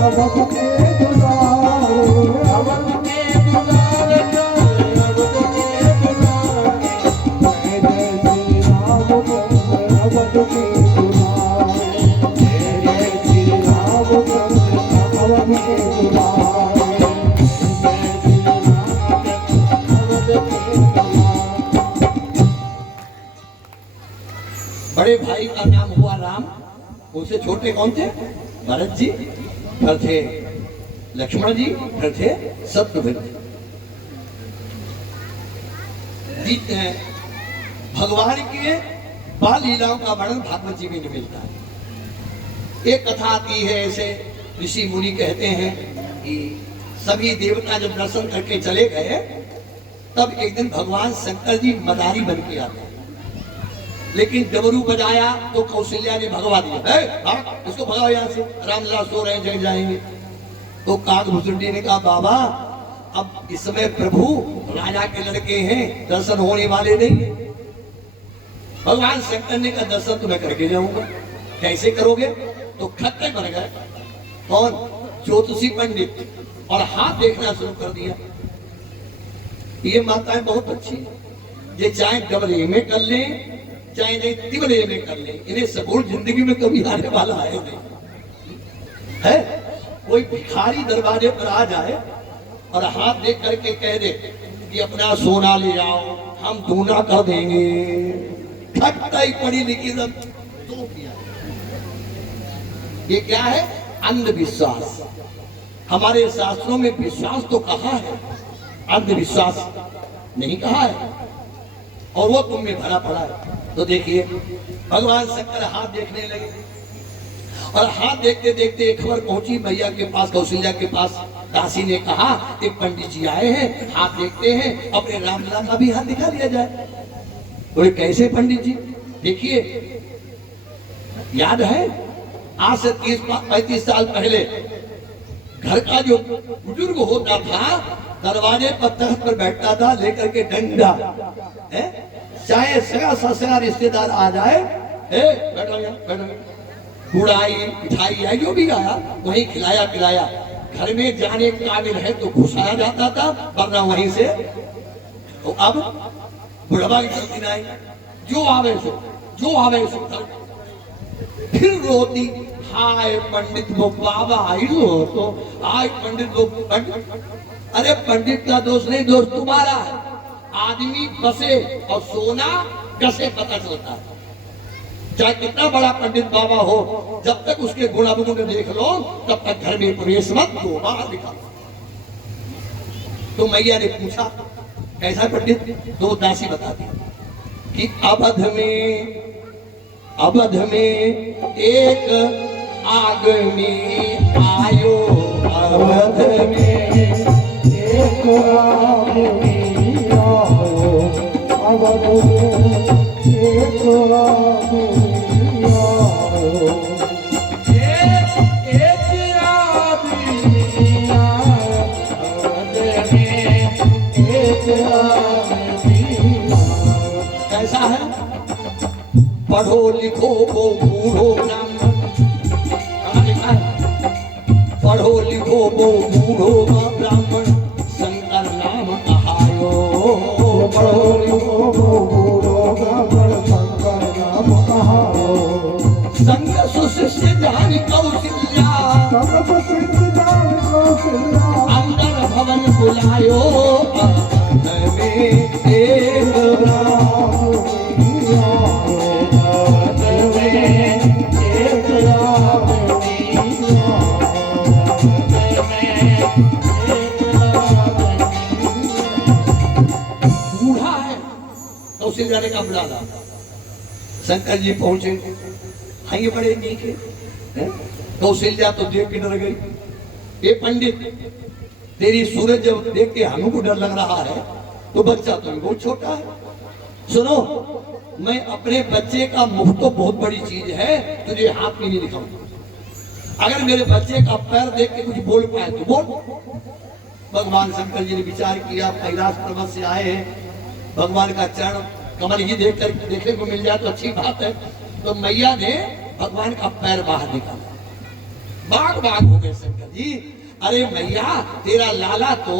अवध के दुलारे, अवध के दुलारे, अवध के दुलारे, अवध के दुलारे, जय जय श्री रामचंद्र अवध के दुलारे, जय जय श्री रामचंद्र अवध के दुलारे, जय श्री रामचंद्र अवध के दुलारे। बड़े भाई का नाम हुआ राम, उनसे छोटे कौन थे? भरत जी, फिर थे लक्ष्मण जी, फिर थे शत्रुघ्न जी। भगवान के बाल लीलाओं का वर्णन भागवत जी में नहीं मिलता है। एक कथा आती है, ऐसे ऋषि मुनि कहते हैं कि सभी देवता जब दर्शन करके चले गए, तब एक दिन भगवान शंकर जी मदारी बन के आते हैं, लेकिन डमरू बजाया तो कौशल्या ने भगवा दिया, इसको भगाओ यहाँ से, रामलला सो रहे हैं जग जाएंगे। तो काकभूषुंडी ने कहा बाबा अब इस समय प्रभु राजा के लड़के हैं, दर्शन होने वाले नहीं। भगवान शंकर ने कहा दर्शन तो मैं करके जाऊंगा। कैसे करोगे? तो खट्टे बन गए कौन? ज्योतिषी पंडित, और हाथ देखना शुरू कर दिया। ये माताएं बहुत अच्छी है, ये चाहे डबले में कर ले चाहे नहीं तिबले में कर ले, इन्हें सगुण जिंदगी में कभी आने वाला है नहीं। है। कोई भिखारी दरवाजे पर आ जाए और हाथ देख करके कह दे कि अपना सोना ले आओ, हम दूना कर देंगे, ठगता ही पड़ी लिखी तो किया। ये क्या है? अंधविश्वास। हमारे शास्त्रों में विश्वास तो कहा है, अंधविश्वास नहीं कहा है, और वो तुम में भरा पड़ा है। तो देखिए भगवान शंकर हाथ देखने लगे और हाथ देखते देखते एक खबर पहुंची मैया के पास, कौशल्या के पास। दासी ने कहा एक पंडित जी आए हैं, हाथ देखते हैं, अपने रामलला का भी हाथ दिखा लिया जाए। बोले कैसे पंडित जी? देखिए याद है आज से 30-35 साल पहले घर का जो बुजुर्ग होता था दरवाजे पर तख्त पर बैठता था लेकर के डंडा, है? चाहे सगा ससुरा रिश्तेदार आ जाए, बैठो यहाँ, बैठो, बुढ़ाई मिठाई आई जो भी आया वहीं खिलाया पिलाया। घर में जाने काबिल है तो घुसाया जाता था, वरना वहीं से। तो अब बुढ़वा की गलती नहीं, जो आवे सो फिर रोती, हाय पंडित वो बाबा आई तो हाय पंडित वो पंडित। अरे पंडित का दोष नहीं, दोष तुम्हारा है। आदमी बसे और सोना कैसे पता चलता है। चाहे कितना बड़ा पंडित बाबा हो, जब तक उसके गुणावगुण देख लो तब तक घर में प्रवेश मत दो, बाहर निकालो। तो मैया ने पूछा कैसा पंडित? तो दासी बताती कि अवध में एक आदमी आयो, अवध में एक आदमी आयो, अवध में एक आदमी आयो, एक आदमी आयो, अवध में एक आदमी आयो। कैसा है? पढ़ो लिखो वो बूढ़ो ब्राह्मण, पढ़ो लिखो वो बूढ़ो ब्राह्मण, शंकर नाम कहायो। पढ़ो लिखो वो बूढ़ो ब्राह्मण, शंकर नाम कहायो। संग सुशिष्य जान कौशल्या, संग सुशिष्य जान कौशल्या, अंदर भवन बुलायो। अवध में एक ब्राह्मण आयो, अवध में एक आदमी आयो, अवध में एक आदमी। बूढ़ा है कौशल्या ने कहा बुला ला। शंकर जी पहुंचे, हाँ ये बड़े नीक है। कौशल्या तो देख के डर गई। ये पंडित तेरी सूरज जब देख के हमको डर लग रहा है तो बच्चा तो बहुत छोटा है। सुनो, मैं अपने बच्चे का मुख तो बहुत बड़ी चीज है, तुझे हाथ में नहीं दिखाऊंगा। अगर मेरे बच्चे का पैर देख के कुछ बोल पाए तो बोल। भगवान शंकर जी ने विचार किया, कैलाश पर्वत से आए हैं, भगवान का चरण कमल ही देखने को मिल जाए तो अच्छी बात है। तो मैया ने भगवान का पैर बाहर निकाला, बाग हो गए शंकर जी। अरे मैया तेरा लाला तो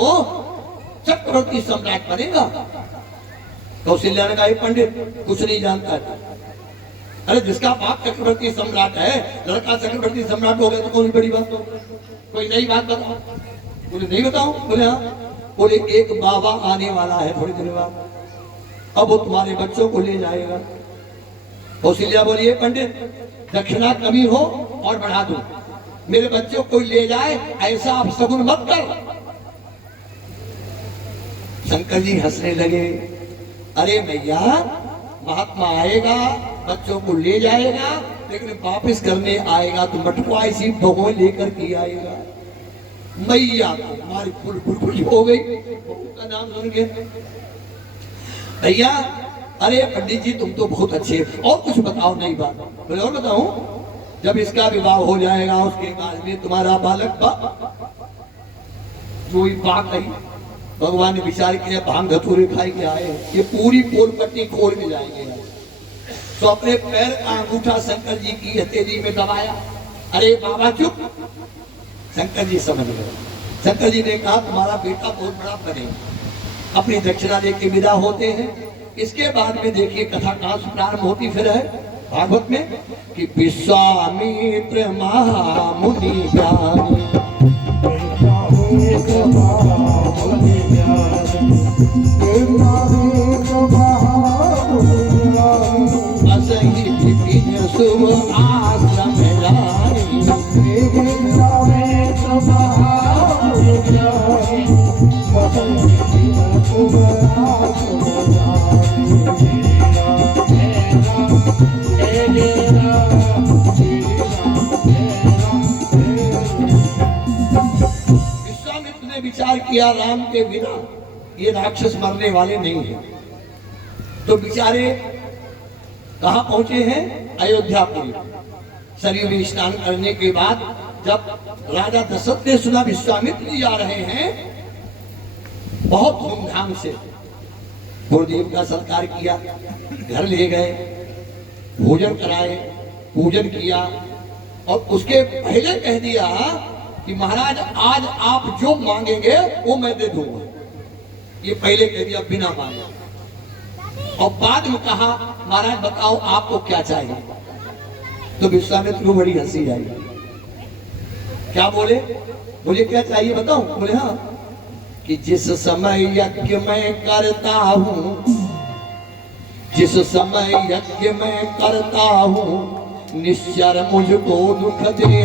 चक्रवर्ती सम्राट बनेगा। कौशल्या ने कहा पंडित कुछ नहीं जानता है। अरे जिसका बाप चक्रवर्ती सम्राट है, लड़का चक्रवर्ती सम्राट हो गया तो कौन बड़ी बात हो? कोई नई बात बताओ। बोले नहीं बताऊं? बोले हाँ। बोले एक बाबा आने वाला है थोड़ी देर बाद, अब वो तुम्हारे बच्चों को ले जाएगा। कौशल्या बोलिए पंडित दक्षिणा कमी हो और बढ़ा दो, मेरे बच्चों को ले जाए ऐसा आप सगुन मत कर। शंकर जी हंसने लगे। अरे भैया महात्मा आएगा, बच्चों को ले जाएगा, लेकिन वापस करने आएगा तो मटकुआ ऐसी भगों लेकर के आएगा। मैया को हमारी फुल खुश हो गई, बहू का नाम सुन के। भैया अरे पंडित जी तुम तो बहुत अच्छे, और कुछ बताओ नई बात। बोले और बताऊं? जब इसका विवाह हो जाएगा उसके बाद में तुम्हारा बालक जो बात नहीं। भगवान ने विचार किया, भांग धतूरे खाई के आए, ये पूरी पोल पट्टी खोल के जाएंगे। तो अपने पैर का अंगूठा शंकर जी की हथेली में दबाया। अरे बाबा चुप। शंकर जी समझ गए। शंकर जी ने कहा तुम्हारा बेटा बहुत बड़ा बने। अपनी दक्षिणा दे के विदा होते हैं। इसके बाद में देखिए कथा कहाँ से प्रारंभ होती फिर है। भागवत में कि विश्वामित्र महामुनि ज्ञानी असही विपिन शुभ आश्रम जानी विश्वामित्र ने विचार किया राम के बिना ये राक्षस मरने वाले नहीं हैं। तो बेचारे कहाँ पहुंचे हैं? अयोध्यापुरी। सरयू में स्नान करने के बाद जब राजा दशरथ ने सुना विश्वामित्र जी आ रहे हैं, बहुत धूमधाम से गुरुदेव का सत्कार किया, घर ले गए, भोजन कराए, पूजन किया और उसके पहले कह दिया कि महाराज आज आप जो मांगेंगे वो मैं दे दूंगा। ये पहले कह दिया बिना मांगे। और बाद में कहा महाराज बताओ आपको क्या चाहिए? तो विश्वामित्र को बड़ी हंसी आई। क्या बोले? मुझे क्या चाहिए बताओ? बोले हाँ, कि जिस समय यज्ञ मैं करता हूँ, जिस समय यज्ञ मैं करता हूँ, निश्चर मुझको दुख देते हैं।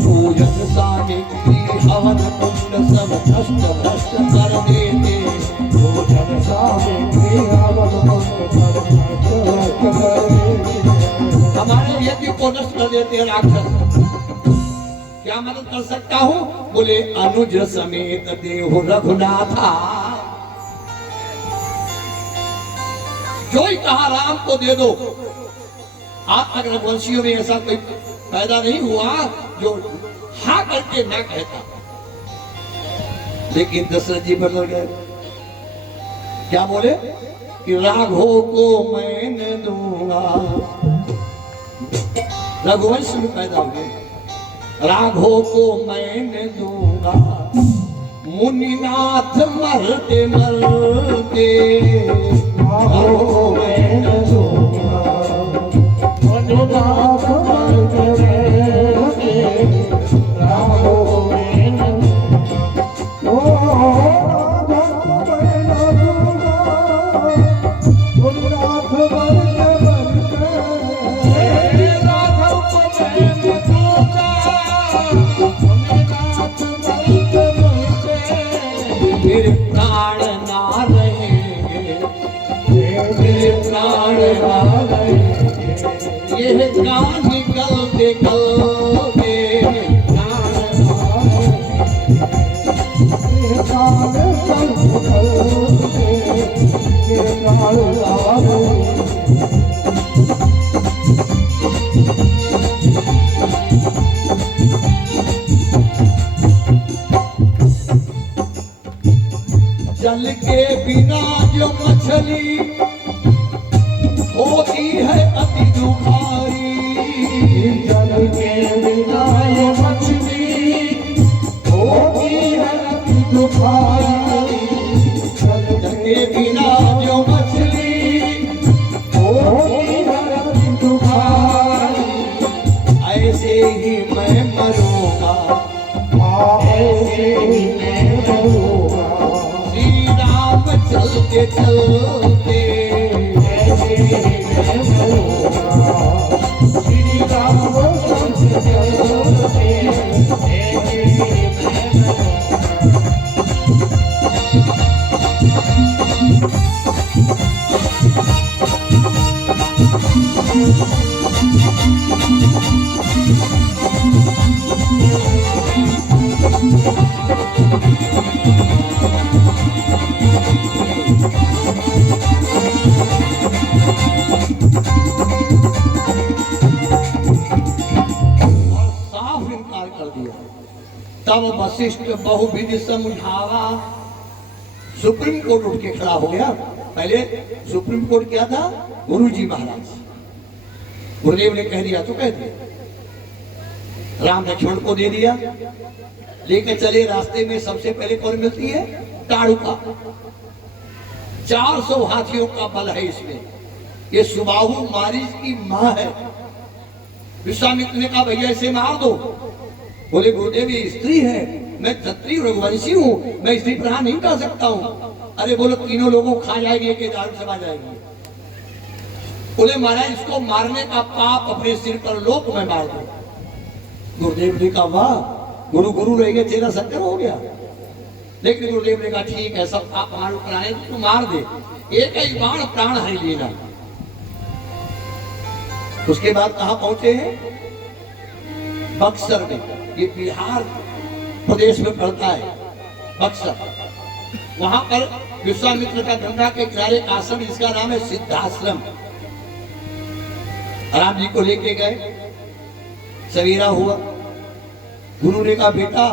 पूजन सानिध्य हवन कुंड सब नष्ट भ्रष्ट कर देते। पूजन सानिध्य हवन कुंड सब नष्ट कर देते। हमारे यज्ञ को नष्ट कर देते हैं राक्षस। क्या मदद कर सकता हूँ? बोले अनुज समेत देहु रघुनाथा। जो ही कहा राम को दे दो। आज तक रघुवंशियों में ऐसा कोई पैदा नहीं हुआ जो हाँ करके ना कहता। लेकिन दशरथ जी बदल गए। क्या बोले? कि राघव को मैं दूंगा। रघुवंश में पैदा हो गए। राघव को मैं दूंगा, मुनिनाथ मरते मरते। राघव को मैं दूंगा, मुनिनाथ मरते मरते। राघव को मैं दूंगा, राघव को मैं दूंगा, मुनिनाथ मरते मरते। राघव को मैं दूंगा, मेरे प्राण ना रहेंगे, मेरे प्राण ना रहेंगे। ये गान निकलते गलते प्राण ना जल के बिना जो मछली होती है अति दुखारी। जल के बिना ये मछली होती है अति दुखारी। जल के बिना जो मछली होती है अति दुखारी। ऐसे ही मैं मरूंगा, ऐसे ही मैं मरूंगा। चलते चलते ऐसे मैं मरूंगा। श्री राम चलते चलते ऐसे मैं तब वशिष्ठ बहुविधि समझावा। सुप्रीम कोर्ट उठ के खड़ा हो गया। पहले सुप्रीम कोर्ट क्या था? गुरु जी महाराज। गुरुदेव ने कह दिया तो कह दिया। राम लक्ष्मण को दे दिया, लेकर चले। रास्ते में सबसे पहले कौन मिलती है? ताड़ुका। 400 हाथियों का बल है इसमें। ये सुबाहु मारीच की मां है। विश्वामित्र ने कहा भैया इसे मार दो। बोले गुरुदेव ये स्त्री है, मैं क्षत्रिय रघुवंशी हूं, मैं स्त्री प्रहार नहीं कर सकता हूं। अरे बोलो तीनों लोगों को खा जाएगी कि दारू समा जाएगी। बोले महाराज इसको मारने का पाप अपने सिर पर लो तो मैं मार दूं। गुरुदेव ने कहा वाह, गुरु गुरु रह गए, तेरा शंकर हो गया। लेकिन गुरुदेव ने कहा ठीक है, सब पाप हमारे ऊपर आए तो मार दे, एक ही बाण प्राण हरि लेना। उसके बाद कहां पहुंचे हैं? बक्सर में। ये बिहार प्रदेश में पड़ता है बक्सर। वहां पर विश्वामित्र का गंगा के किनारे आश्रम, इसका नाम है सिद्धाश्रम। राम जी को लेके गए। सवेरा हुआ, गुरु ने कहा बेटा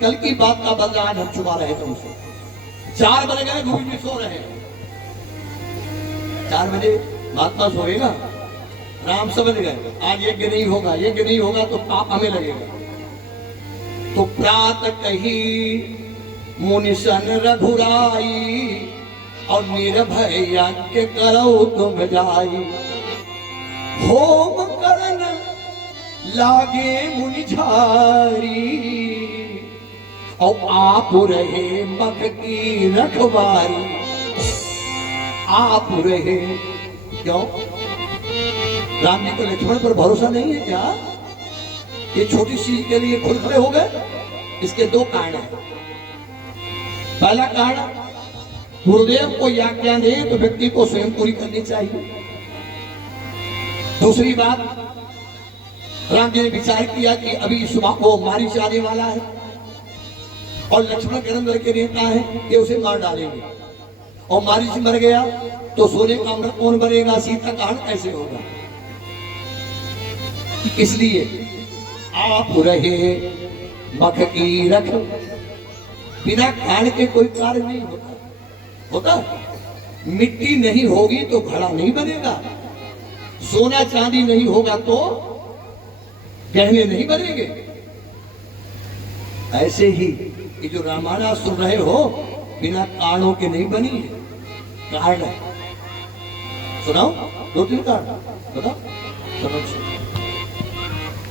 कल की बात का बदला आज हम छुपा रहे तुमसे। 4 बज गए, गुरु जी सो रहे। 4 बजे महात्मा सोएगा। राम समझ गए आज यज्ञ नहीं होगा, यज्ञ नहीं होगा तो पाप हमें लगेगा। तो प्रात कही मुनिशन रघुराई, और निर्भय यज्ञ करो तुम जाई। होम करन लागे मुनिझारी, और आप रहे मख की रखवारी। आप रहे क्यों? राम जी को लक्ष्मण पर भरोसा नहीं है क्या? ये छोटी चीज के लिए खुद खड़े हो गए। इसके 2 कारण हैं। पहला कारण, गुरुदेव को आज्ञा दे तो व्यक्ति को स्वयं पूरी करनी चाहिए। दूसरी बात, राम जी ने विचार किया कि अभी सुबह को मारीच आने वाला है और लक्ष्मण गर्म करके रहता है, ये उसे मार डालेंगे। और मारीच मर गया तो सोने का अमृत कौन बनेगा? सीता का हरण कैसे होगा? इसलिए आप रहे मख की रख। बिना खाण के कोई कार्य नहीं होता। मिट्टी नहीं होगी तो घड़ा नहीं बनेगा, सोना चांदी नहीं होगा तो गहने नहीं बनेंगे। ऐसे ही ये जो रामायण सुन रहे हो बिना कारणों के नहीं बनी है, कारण है। सुनाओ 2-3 कारण बताओ, समझ।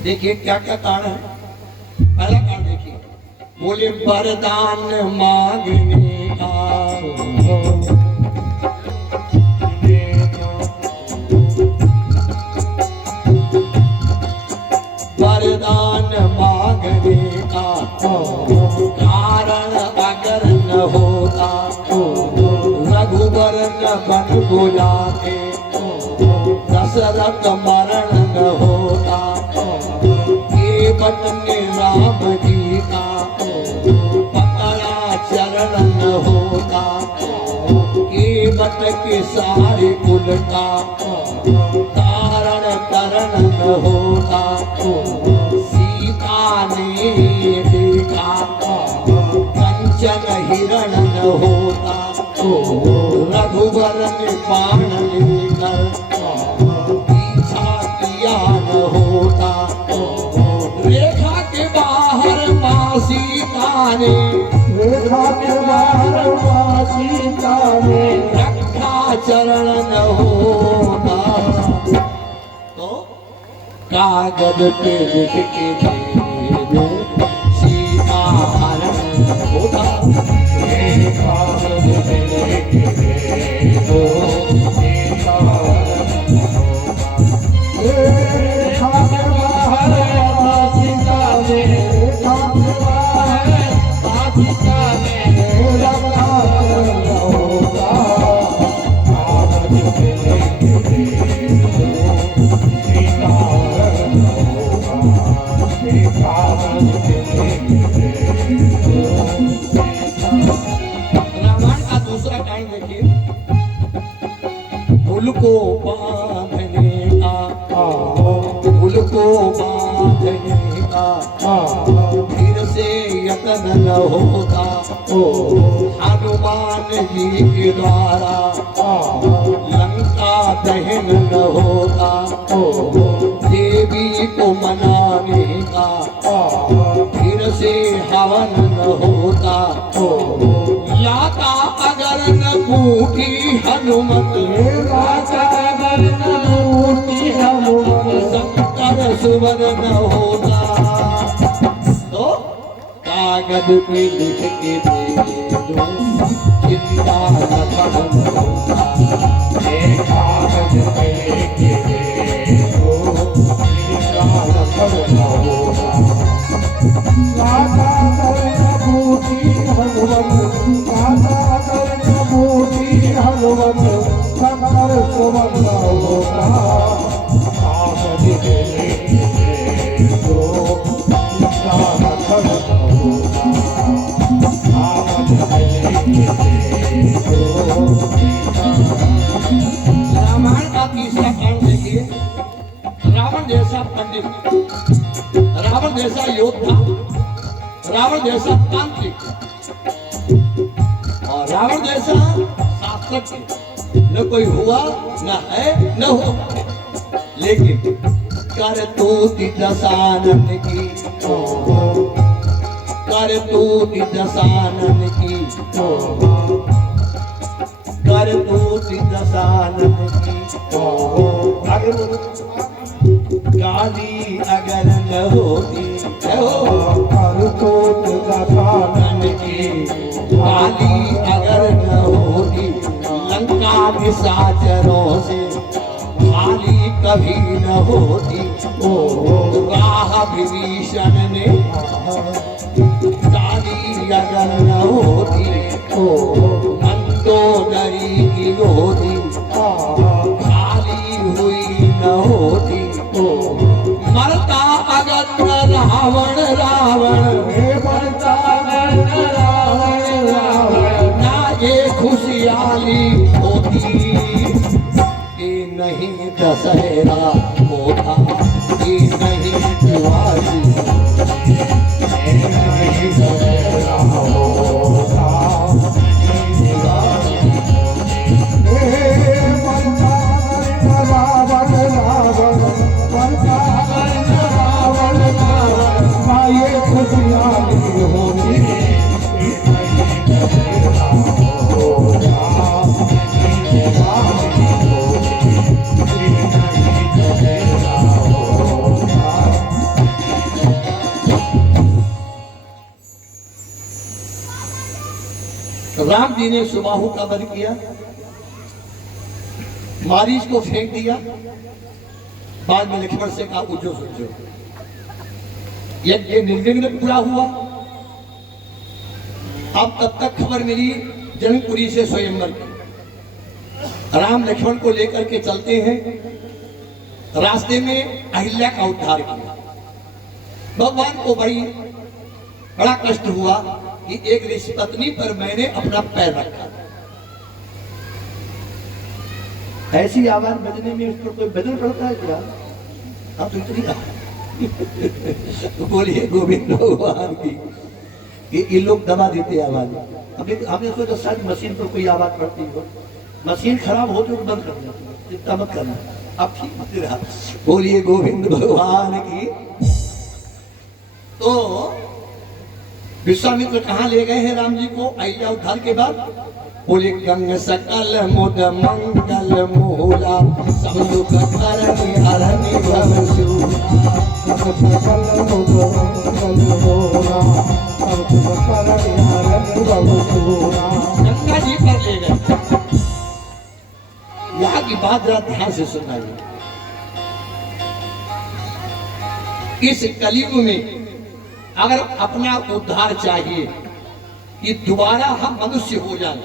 देखिए क्या क्या कारण है। पहला कारण देखिए, बोले वरदान मांगने का। वरदान मांगने का कारण अगर न होता, रघुवर न बन बुलाते, दशरथ मरण न होता। बटने राम जी का पकड़ा चरण न होता, के बट के सारे कुल का तारण करण न होता। सीता ने देखा कंचन हिरण न होता, रघुवर ने बाण लेकर पीछा किया न होता। रेखा के बाहर मां सीता ने, रेखा के बाहर मां सीता ने रखा चरण न होता। तो कागज पे लिख के दे दे, सीता हरण होता। कागज पे लिख के दे दो, सीता हरण होता। रेखा के बाहर मां सीता ने, रेखा के बाहर मां सीता ने रखा चरण होता। कागज पे लिख के दे दो, सीता हरण होता। कागज पे लिख के दे दो। रामायण का दूसरा कारण देखिए, फूल को बांधने का, फूल को बांधने का फिर से यत्न न होता। हनुमान जी के द्वारा लंका दहन न होता। देवी को मनाने का हवन न होता, लाता अगर न बूटी हनुमत, शंकर सुवन न होता। तो कागज पे लिख के दे दो, चिंता न करो। कागज पे लिख के दे दो, चिंता न करो। गाता कर्ण बूटी हनुमत, गाता कर्ण बूटी हनुमत, शंकर सुवन न होता। कागज पे लिख के दे दो, चिंता न करो। कागज पे लिख के दो। रामायण का तीसरा कांड देखिए। रावण जैसा पंडित, रावण जैसा योद्धा, रावण जैसा तांत्रिक और रावण जैसा शास्त्रज्ञ न कोई हुआ, न है, न होगा। लेकिन कर तूति दशानन की, कर तूति दशानन की, कर तूति दशानन की। आगे बोलो। काली अगर न होती, दशानन की, काली अगर न होती, लंका निशाचरों से खाली कभी न होती। राह विभीषण ने काली अगर न होती, मंदोदरी की होती, खाली हुई न होती। मरता अगर रावण रावण, मरता अगर रावण रावण, ना ये खुशहाली होती। ये नहीं दशहरा होता, ये नहीं दिवाली, नहीं दशहरा होता, नहीं दिवाली। मरता अगर रावण रावण, मरता अगर रावण रावण, ना ये खुशहाली होती। नहीं दशहरा होता, नहीं दिवाली होती, नहीं दशहरा होता। राम जी ने सुबाहु का वध किया, मारीच को फेंक दिया। बाद में लक्ष्मण से कहा उठो सोचो, यज्ञ निर्विघ्न पूरा हुआ। अब तब तक खबर मिली जनकपुरी से स्वयंवर की। राम लक्ष्मण को लेकर के चलते हैं। रास्ते में अहिल्या का उद्धार किया। भगवान को बड़ा कष्ट हुआ कि एक ऋषि पत्नी पर मैंने अपना पैर रखा। ऐसी आवाज बजने में उस पर कोई बदल पड़ता है क्या? आप तो इतनी बोलिए गोविंद भगवान की कि ये लोग दबा देते आवाज। हमने सोचा शायद मशीन पर कोई आवाज पड़ती हो, मशीन खराब हो तो बंद कर देते, चिंता मत करना, अब ठीक मत रहा। बोलिए गोविंद भगवान की। तो विश्वामित्र कहाँ ले गए हैं राम जी को अहिल्या उद्धार के बाद? बोले गंग सकल मुद मंगल मूला, सब दुख करनि हरनि भव शूला। सकल मुद मंगल मूला, सब दुख करनि हरनि भव शूला। गंगा जी पर ले गए। यहाँ की बात जरा ध्यान से सुनाइए। इस कलयुग में अगर अपना उद्धार चाहिए कि दोबारा हम मनुष्य हो जाए,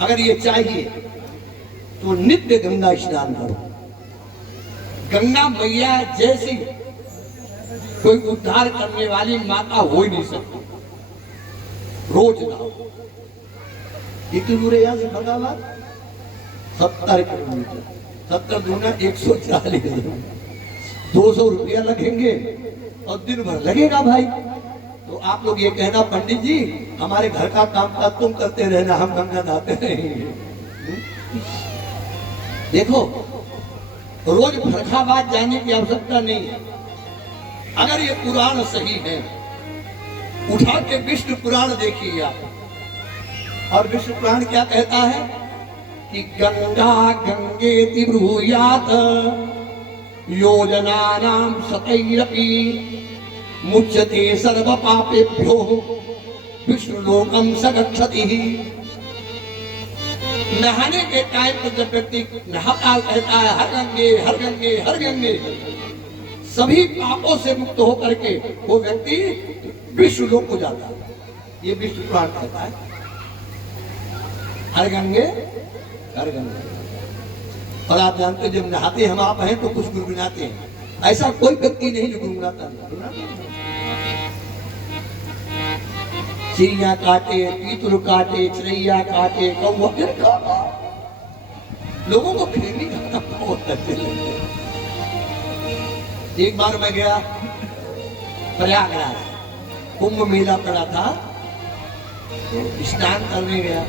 अगर ये चाहिए तो नित्य गंगा स्नान करो। गंगा मैया जैसी कोई उद्धार करने वाली माता हो ही नहीं सकती। रोज नहाओ। कितनी दूर है यहाँ से फरगाबाद? 70 किलोमीटर। 70 दूना 140। 200 रुपया लगेंगे और दिन भर लगेगा भाई। तो आप लोग ये कहना पंडित जी हमारे घर का काम का तुम करते रहना, हम गंगा नहाते रहेंगे। देखो रोज फरखाबाद जाने की आवश्यकता नहीं है। अगर ये पुराण सही है उठा के विष्णु पुराण देखिए आप। और विष्णु पुराण क्या कहता है कि गंगा गंगेति ब्रूयात योजनानां शतैरपि मुच्यते सर्व पापेभ्यो विष्णु लोकम स गच्छति। नहाने के टाइम पर जब व्यक्ति नहाता कहता है हर गंगे हर गंगे हर गंगे, सभी पापों से मुक्त होकर के वो व्यक्ति विष्णु लोक को जाता है। ये विष्णु पुराण कहता है हर गंगे हर गंगे। और आप जानते हो जब नहाते हम आप हैं तो कुछ गुनगुनाते हैं, ऐसा कोई व्यक्ति नहीं जो गुनगुनाता नहीं। चिड़िया काटे, पीतुर काटे, चिड़ैया काटे, कौवा काटा, लोगों को फिर भी बहुत अच्छे लगते। एक बार मैं गया प्रयागराज, कुंभ मेला पड़ा था, तो स्नान करने गया।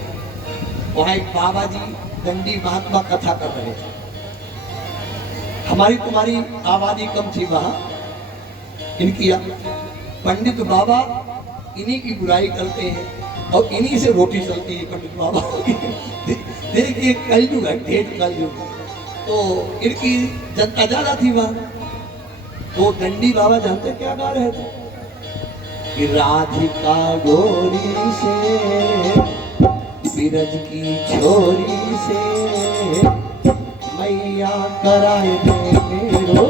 वहां एक बाबा जी दंडी महात्मा कथा कर रहे थे। हमारी तुम्हारी आबादी कम थी वहां, इनकी पंडित बाबा इन्हीं की बुराई करते हैं और इन्हीं से रोटी चलती है पंडित बाबा की। देखिए कलयुग है, ठेठ कलयुग। तो इनकी जनता ज्यादा थी वहां। तो दंडी बाबा जानते क्या गा रहे थे कि राधिका गोरी से बिरज की छोरी से मैया कराए दे मेरो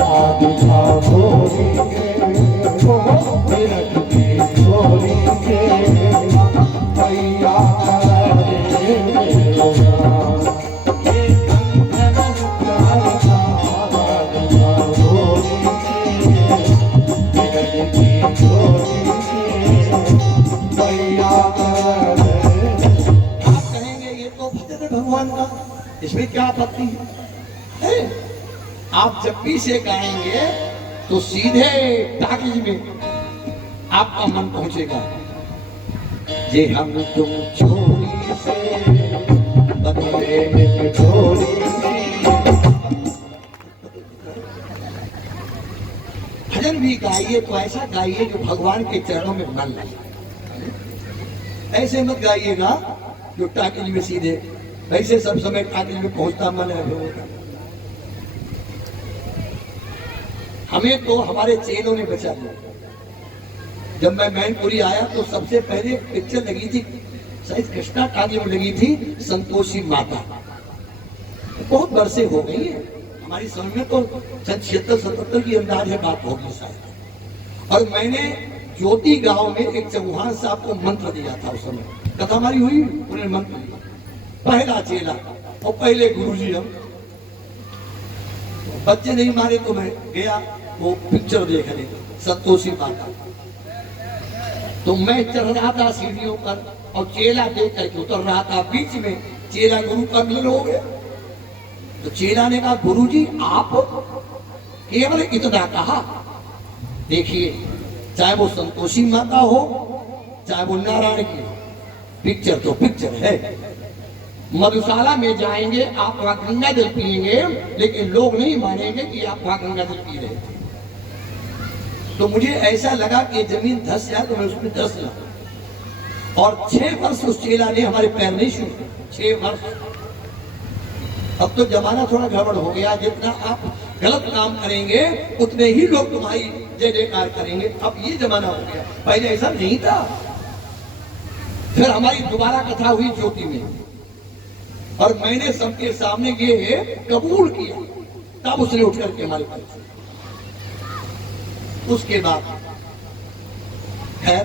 राधिका गोरी के बिरज की छोरी के मैया कराए मेरो भगवान का, इसमें क्या आपत्ति है? आप जब भी से गाएंगे तो सीधे टाकीज में आपका मन पहुंचेगा। जे हम तुम छोरी से बदले में छोरी भजन भी गाइए तो ऐसा गाइए जो भगवान के चरणों में मन लगे। ऐसे मत गाइएगा जो टाकीज में सीधे, वैसे सब समय टाकीज में पहुंचता मन है लोगों का। हमें तो हमारे चेलों ने बचा दिया। जब मैं मैनपुरी आया तो सबसे पहले पिक्चर लगी थी, शायद कृष्णा टाकीज में लगी थी, संतोषी माता। बहुत बरसे हो गई है, हमारी समझ में तो 76-77 की अंदाज है बात होगी शायद। और मैंने ज्योति गांव में एक चौहान साहब को मंत्र दिया था। उस समय कथा हमारी हुई, उन्होंने मंत्र दिया, पहला चेला और पहले गुरुजी। हम बच्चे नहीं मारे तो मैं गया वो पिक्चर देखने संतोषी माता। तो मैं चढ़ रहा था सीढ़ियों पर और चेला देख करके उतर रहा था। बीच में चेला गुरु का मिलन हो गया। तो चेला ने कहा गुरुजी आप केवल इतना कहा। देखिए चाहे वो संतोषी माता हो चाहे वो नारायण की, पिक्चर तो पिक्चर है। मधुशाला में जाएंगे आप वहां गंगा जल पिएंगे, लेकिन लोग नहीं मानेंगे कि आप वहां गंगा जल पी रहे थे। तो मुझे ऐसा लगा कि जमीन धस जाए तो मैं उसमें धस जाऊं। और 6 वर्ष उस चेला ने हमारे पैर नहीं छुए, 6 वर्ष। अब तो जमाना थोड़ा गड़बड़ हो गया, जितना आप गलत काम करेंगे उतने ही लोग तुम्हारी जय जयकार करेंगे। अब ये जमाना हो गया, पहले ऐसा नहीं था। फिर हमारी दोबारा कथा हुई ज्योति में और मैंने सबके सामने ये कबूल किया, तब उसने उठ करके हमारे पास। उसके बाद खैर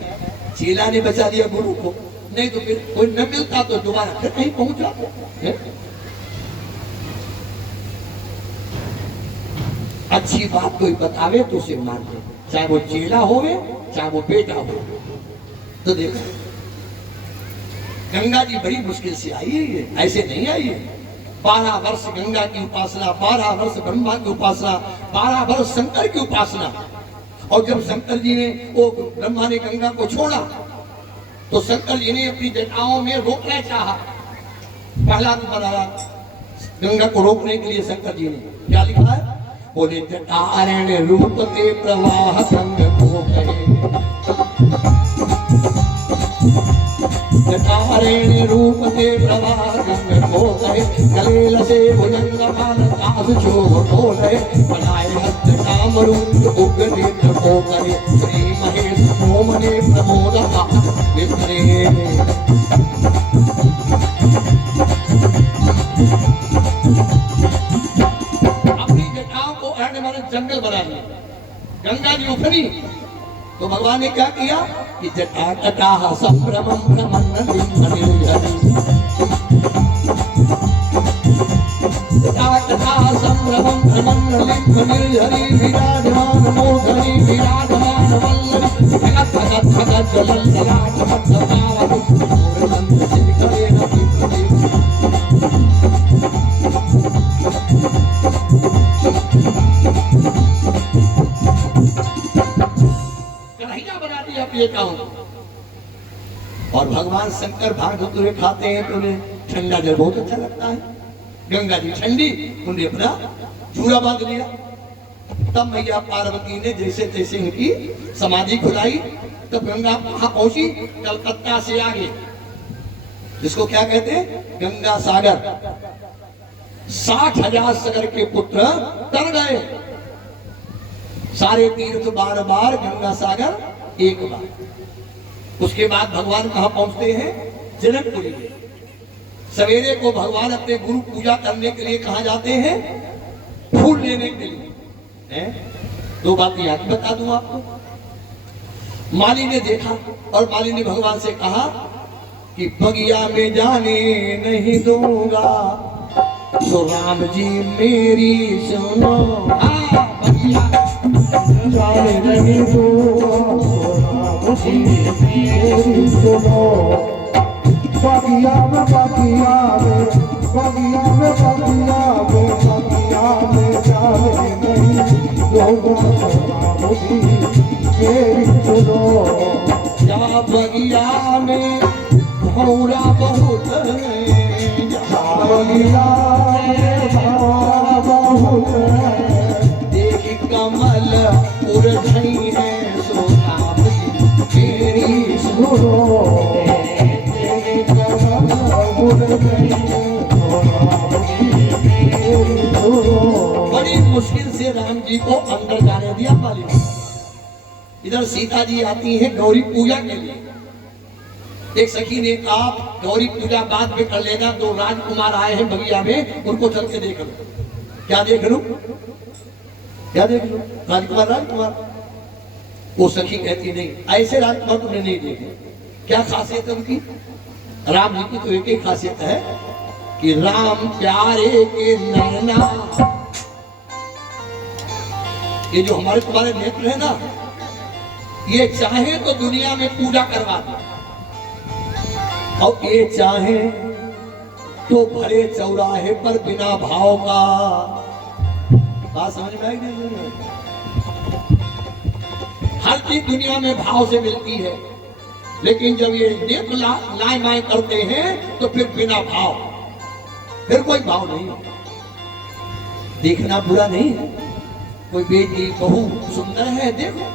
चेला ने बचा दिया गुरु को, नहीं तो फिर कोई न मिलता तो दोबारा फिर कहीं पहुंच जाते। अच्छी बात कोई बतावे तो उसे मान ले, चाहे वो चेला होवे चाहे वो बेटा हो। तो देखो गंगा जी बड़ी मुश्किल से आई है, ये ऐसे नहीं आई है। 12 वर्ष गंगा की उपासना, 12 वर्ष ब्रह्मा की उपासना, 12 वर्ष शंकर की उपासना। और जब शंकर जी ने वो ब्रह्मा ने गंगा को छोड़ा तो शंकर जी ने अपनी जटाओं में रोकना चाहा। पहला रूप बनाया गंगा को रोकने के लिए। शंकर जी ने क्या लिखा है, बोले जटारण रूप के प्रवाह संग को कहे जटारेण रूप ते प्रवाह को कहे कलेल से भुजंग मान तास जो बोले बनाए हस्त काम रूप उग्र नेत्र को करे श्री महेश ओमने प्रमोद विस्तरे अपनी जटाओं को अरण्य माने जंगल बना दिया। गंगा जी उफरी तो भगवान ने क्या किया कि जटा कटाह संभ्रमं भ्रमन्नलिं निर्झरी जटा कटाह संभ्रमं भ्रमन्नलिं निर्झरी विराजमान मोधरी विराजमान वल्लरी भगत भगत भगत जलल ललाट मध्यावति पूर्णंद शिखरे नदी और भगवान शंकर भागवत खाते हैं तो उन्हें ठंडा जल बहुत अच्छा लगता है। गंगा जी ठंडी, उन्हें अपना चूड़ा बांध लिया। तब मैया पार्वती ने जैसे तैसे इनकी समाधि खुलाई। तब गंगा कहाँ पहुंची? कलकत्ता से आगे, जिसको क्या कहते हैं गंगा सागर। 60,000 सागर के पुत्र तर गए। सारे तीर्थ बार बार, गंगा सागर एक बार। उसके बाद भगवान कहाँ पहुंचते हैं? जनकपुरी में। सवेरे को भगवान अपने गुरु पूजा करने के लिए कहाँ जाते हैं? फूल लेने के लिए। दो बातें याद बता दूं आपको। माली ने देखा और माली ने भगवान से कहा कि बगिया में जाने नहीं दूंगा तो राम जी मेरी सुनो। बगिया जाने नहीं दूंगा मेरी सुनो। बगिया में बगिया में बगिया में बगिया में बगिया में जाने नहीं दूंगा मेरी सुनो। या बगिया में भौरा बहुत है, बगिया में भौरा बहुत है। देख कमल उर्झई है सो राम जी मेरी सुनो। बड़ी मुश्किल से राम जी को अंदर जाने दिया माली ने। इधर सीता जी आती है गौरी पूजा के लिए। एक सखी ने कहा गौरी पूजा बाद में कर लेना, तो राजकुमार आए हैं बगिया में, उनको चल के देख लो। क्या देख लो? क्या देख लो? राजकुमार राजकुमार। वो सखी कहती नहीं, ऐसे राजकुमार तुमने नहीं देखे। क्या खासियत है उनकी? राम जी की तो एक ही खासियत है कि राम प्यारे के नैना। ये जो हमारे तुम्हारे नेत्र है ना, ये चाहे तो दुनिया में पूजा करवा दे, और ये चाहे तो भरे चौराहे पर बिना भाव का। बात समझ में आई नहीं? हर चीज दुनिया में भाव से मिलती है, लेकिन जब ये नेत्र लाए माए करते हैं तो फिर बिना भाव, फिर कोई भाव नहीं। देखना बुरा नहीं है। कोई बेटी बहू सुंदर है, देखो,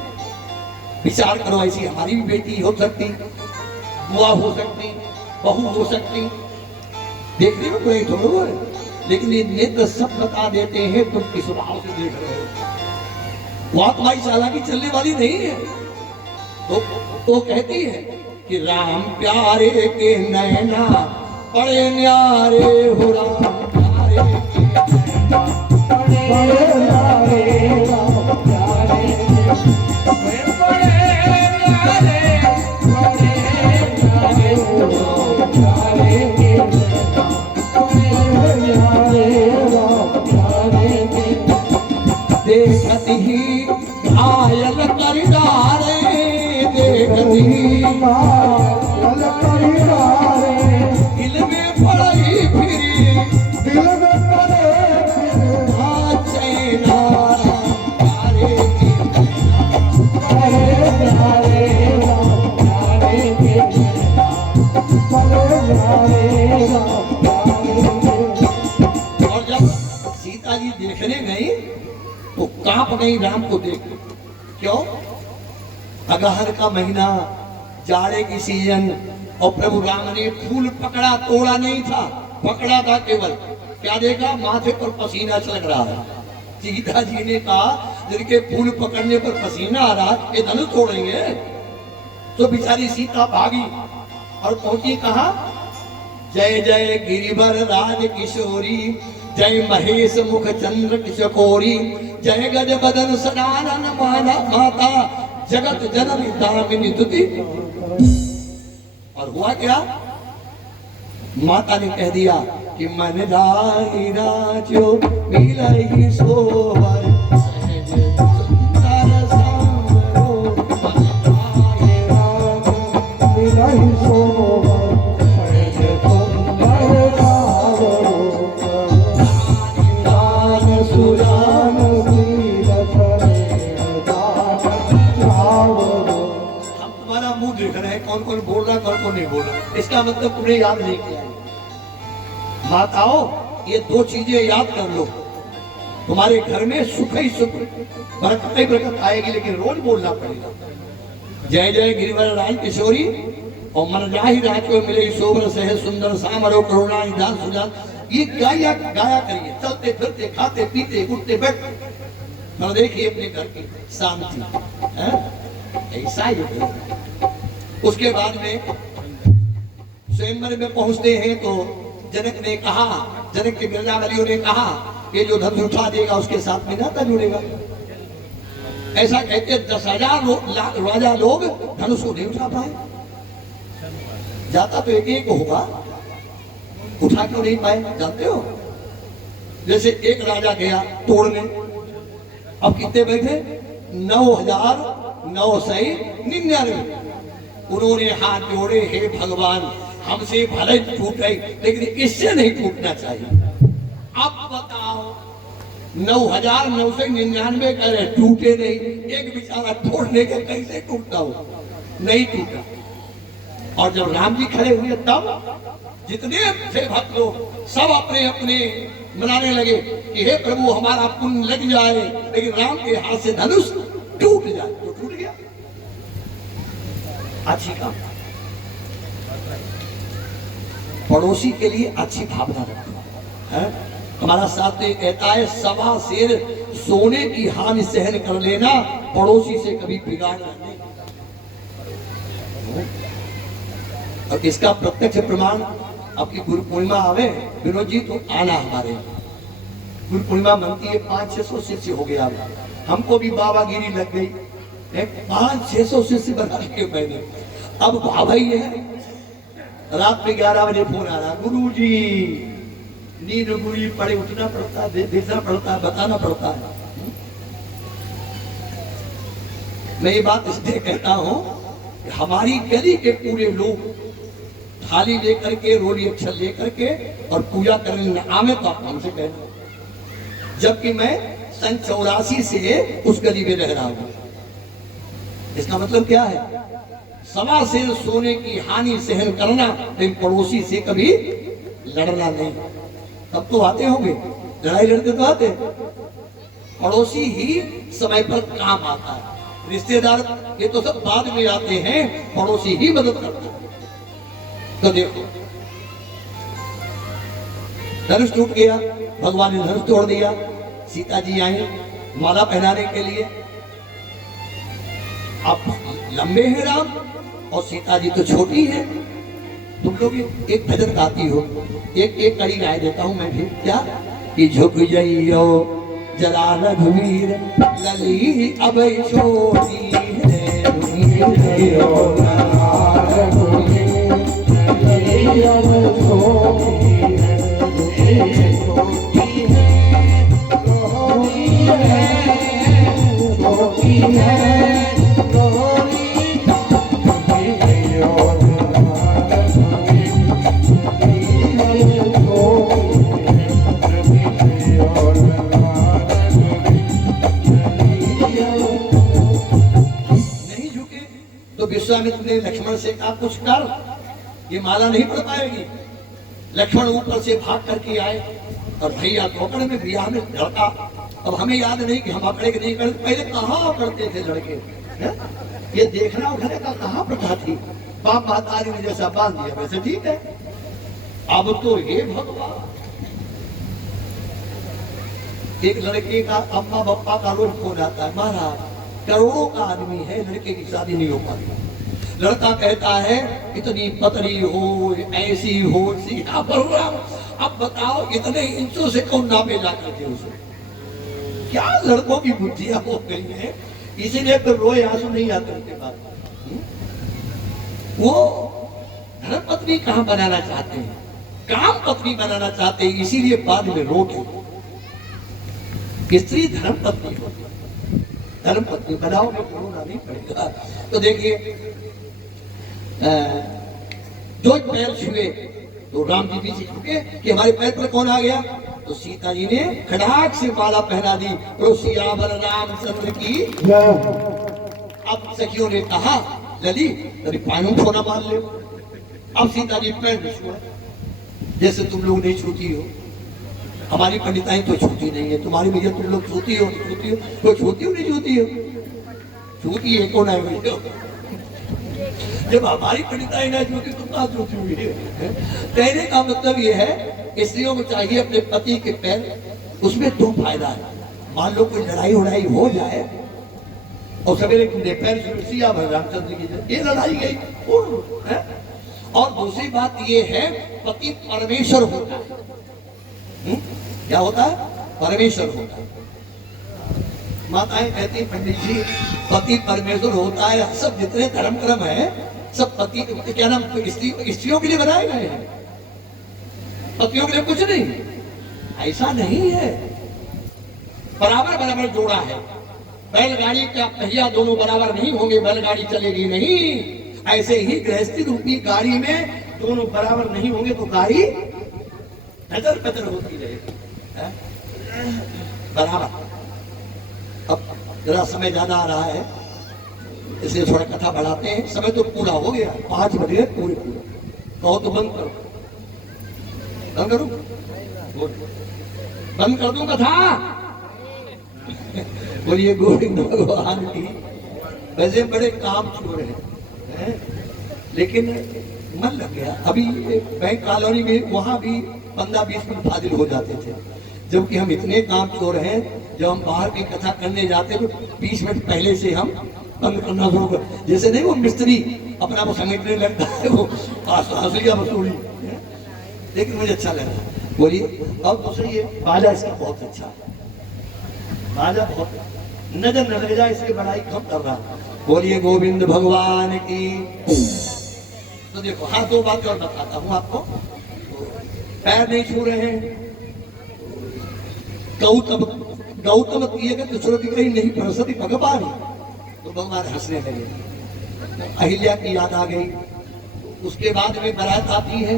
विचार करो, ऐसी हमारी भी बेटी हो सकती, बुआ हो सकती, बहू हो सकती। देखने में कोई थोड़ा है, लेकिन ये नेत्र सब बता देते हैं तुम किस भाव से देख रहे हो। वहां तुम्हारी चालाकी चलने वाली नहीं है। तो वो कहती है कि राम प्यारे के नैना बड़े न्यारे हो, राम प्यारे के नैना बड़े न्यारे, राम प्यारे बड़े न्यारे, बड़े न्यारे राम प्यारे के नैना, बड़े न्यारे राम प्यारे के। देखत ही घायल कर डारे, देखत ही घायल कर डारे, दिल में पड़ई फिरी, दिल में पड़े फिर चैना राम प्यारे के बड़े न्यारे राम प्यारे के नैना, बड़े न्यारे राम प्यारे के। और जब सीता जी देखने गई तो कांप गई राम को देख। क्यों? अगहन का महीना, जाड़े की सीजन, और प्रभु राम ने फूल पकड़ा, तोड़ा नहीं था, पकड़ा था केवल। क्या देखा? माथे पर पसीना छलक रहा है। सीता जी ने कहा जिनके फूल पकड़ने पर पसीना आ रहा है, ये धनुष तोड़ेंगे? तो बेचारी सीता भागी और पहुंची कहा? जय जय गिरिवर राज किशोरी, जय महेश मुख चंद्र चकोरी, जय गज बदन सदानन माना माता, जगत जननी दामिनी तुति। और हुआ क्या? माता ने कह दिया कि मन रानी राजो मिलई सोवर, सहज सुंदर सांवरो, मन रानी राजो मिलई सोवर, सहज सुंदर सांवरो, दान सुजान शील करे दान सांवरो। हम तुम्हारा मुंह देख रहे हैं, कौन कौन बोल रहा, कौन कौन नहीं बोल रहा, इसका मतलब तुमने याद नहीं किया। माताओं, ये दो चीजें याद कर लो, तुम्हारे घर में सुख ही सुख, बरकत ही बरकत आएगी, लेकिन रोज बोलना पड़ेगा। जय जय गिरिवर राज किशोरी और मन राही राजो मिले सोबर सह सुंदर सामरो करुणा निधान सुजान, ये गाया गाया करिए, चलते फिरते खाते पीते उठते बैठते, तो देखिए अपने घर की शांति है। ऐसा ही है। उसके बाद में स्वयंवर में पहुंचते हैं तो जनक ने कहा, जनक के गिरजावलियों ने कहा ये जो धनुष उठा देगा उसके साथ में नाता जुड़ेगा। ऐसा कहते 10,000 राजा लोग धनुष को नहीं उठा पाए। जाता तो एक एक होगा, उठा क्यों नहीं पाए जानते हो? जैसे एक राजा गया तोड़ने, अब कितने बैठे? 9,999। उन्होंने हाथ जोड़े, हे भगवान हमसे भले टूटे लेकिन इससे नहीं टूटना चाहिए। अब बताओ 9,999 करे टूटे नहीं, एक बेचारा तोड़ने के कैसे टूटता हो? नहीं टूटा। और जब राम जी खड़े हुए तब जितने थे भक्त लोग सब अपने अपने मनाने लगे कि हे प्रभु हमारा पुण्य लग जाए, लेकिन राम के हाथ से धनुष टूट जाए। तो टूट गया। अच्छी काम, पड़ोसी के लिए अच्छी भावना रखो है। हमारा शास्त्र कहता है 1.25 सेर सोने की हानि सहन कर लेना, पड़ोसी से कभी बिगाड़ना नहीं। और इसका प्रत्यक्ष प्रमाण आपकी गुरु पूर्णिमा आवे विनोद जी तो आना हमारे। गुरु पूर्णिमा मनती है 500-600 शिष्य हो गया। हमको भी बाबागिरी लग गई, 500-600 शिष्य बना के मैंने। अब बाबा ही है। रात में 11 बजे फोन आ रहा, गुरु जी नींद बुरी पड़े, उठना पड़ता है, देखना पड़ता है, बताना पड़ता है। मैं ये बात इसलिए कहता हूं कि हमारी गली के पूरे लोग थाली लेकर के, रोली अक्षर लेकर के और पूजा करने आवे तो आप हमसे कहना। जबकि मैं सन 84 से उस गली में रह रहा हूं। इसका मतलब क्या है? 1.25 सेर सोने की हानि सहन करना, लेकिन पड़ोसी से कभी लड़ना नहीं। तब तो आते होंगे, लड़ाई लड़ते तो आते। पड़ोसी ही समय पर काम आता है, रिश्तेदार ये तो सब बाद में आते हैं, पड़ोसी ही मदद करता है। तो देखो धनुष टूट गया, भगवान ने धनुष तोड़ दिया। सीता जी आई माला पहनाने के लिए। अब लंबे हैं राम और सीता जी तो छोटी है। तुम लोग एक भजन गाती हो, एक कड़ी गाय देता हूं मैं भी। क्या कि झुक जाइयो जरा रघुवीर लली अब छोटी है, विश्वामित्र ने लक्ष्मण से कहा कुछ कर, ये माला नहीं पढ़ पाएगी। लक्ष्मण ऊपर से भाग करके आए और भैया खोपड़ में बियाह में लड़का। अब हमें याद नहीं कि हम अकड़े के नहीं करते, पहले कहाँ करते थे लड़के, ये देखना उखड़े का कहाँ प्रथा थी। बाप महतारी ने जैसा बांध दिया वैसे ठीक है। अब तो हे भगवान, एक लड़के का अम्मा पापा का रोज फोन आता है, महाराज करोड़ों का आदमी है, लड़के की शादी नहीं हो पाती। लड़का कहता है इतनी पतली हो, ऐसी हो, सीधा प्रोग्राम। अब बताओ इतने इंचों से कौन नापे जा करके उसे? क्या लड़कों की बुद्धियां हो गई है, इसीलिए तो रोए आंसू नहीं आते उनके बाद। वो धर्म पत्नी कहां बनाना चाहते हैं, काम पत्नी बनाना चाहते हैं, इसीलिए बाद में रोते। स्त्री धर्म पत्नी होती है, धर्म पत्नी बनाओगे तो रोना नहीं पड़ेगा। तो देखिए जो पैर छुए तो राम जी पीछे झुके कि हमारे पैर पर कौन आ गया, तो सीता जी ने खड़ाक से माला पहना दी, तो सियावर रामचंद्र की। अब सखियों ने कहा लली तेरी पायों को ना मार ले। अब सीता जी पैर नहीं छुआ, जैसे तुम लोग नहीं छूती हो, हमारी पंडिताई तो छूती नहीं है, तुम्हारी भैया तुम लोग छूती हो नहीं छूती हो, कोई छूती हो नहीं छूती हो, छूती है कौन है भैया? जब हमारी पंडिताई ना छूती तो कहाँ छूती हुई है? कहने का मतलब ये है स्त्रियों को चाहिए अपने पति के पैर, उसमें दो फायदा है। मान लो कोई लड़ाई उड़ाई हो जाए और सवेरे पैर सिया भर रामचंद्र की, ये लड़ाई गई है। और दूसरी बात ये है पति परमेश्वर होता है। क्या होता है? परमेश्वर होता है। माताएं कहती पंडित जी पति परमेश्वर होता है, सब जितने धर्म क्रम है सब पति क्या नाम स्त्रियों के लिए बनाए गए हैं, पतियों के लिए कुछ नहीं। ऐसा नहीं है, बराबर बराबर जोड़ा है। बैलगाड़ी का पहिया दोनों बराबर नहीं होंगे, बैलगाड़ी चलेगी नहीं। ऐसे ही गृहस्थी रूपी गाड़ी में दोनों बराबर नहीं होंगे तो गाड़ी नजर बदर होती रहेगी बराबर। अब जरा समय ज्यादा आ रहा है इसलिए थोड़ा कथा बढ़ाते हैं। समय तो पूरा हो गया, 5 बज गए पूरे। कहो तो बंद करो, बंद करो, बंद कर दूं कथा। बोलिए गोविंद भगवान की। वैसे बड़े काम छोड़ हैं, लेकिन मन लग गया। अभी बैंक कॉलोनी में वहां भी 15-20 मिनट फाजिल हो जाते थे, जबकि हम इतने काम चोर हैं। जब हम बाहर की कथा करने जाते तो 20 मिनट पहले से हम बंद करना शुरू कर, जैसे नहीं वो मिस्त्री अपना वो समेटने लगता है, वो हंसलिया वसूली। लेकिन मुझे अच्छा लगा। बोलिए। और दूसरी ये बाजा इसका बहुत अच्छा है, बाजा बहुत नजर न लग जाए इसलिए बड़ाई कम कर रहा। बोलिए गोविंद भगवान की। तो देखो हाँ, 2 बात और बताता हूँ आपको। पैर नहीं छू रहे हैं, गौतम किए गए तो सुरति कहीं नहीं सरस्वती भगवान, तो भगवान हंसने लगे। अहिल्या की याद आ गई। उसके बाद में बारात आती है,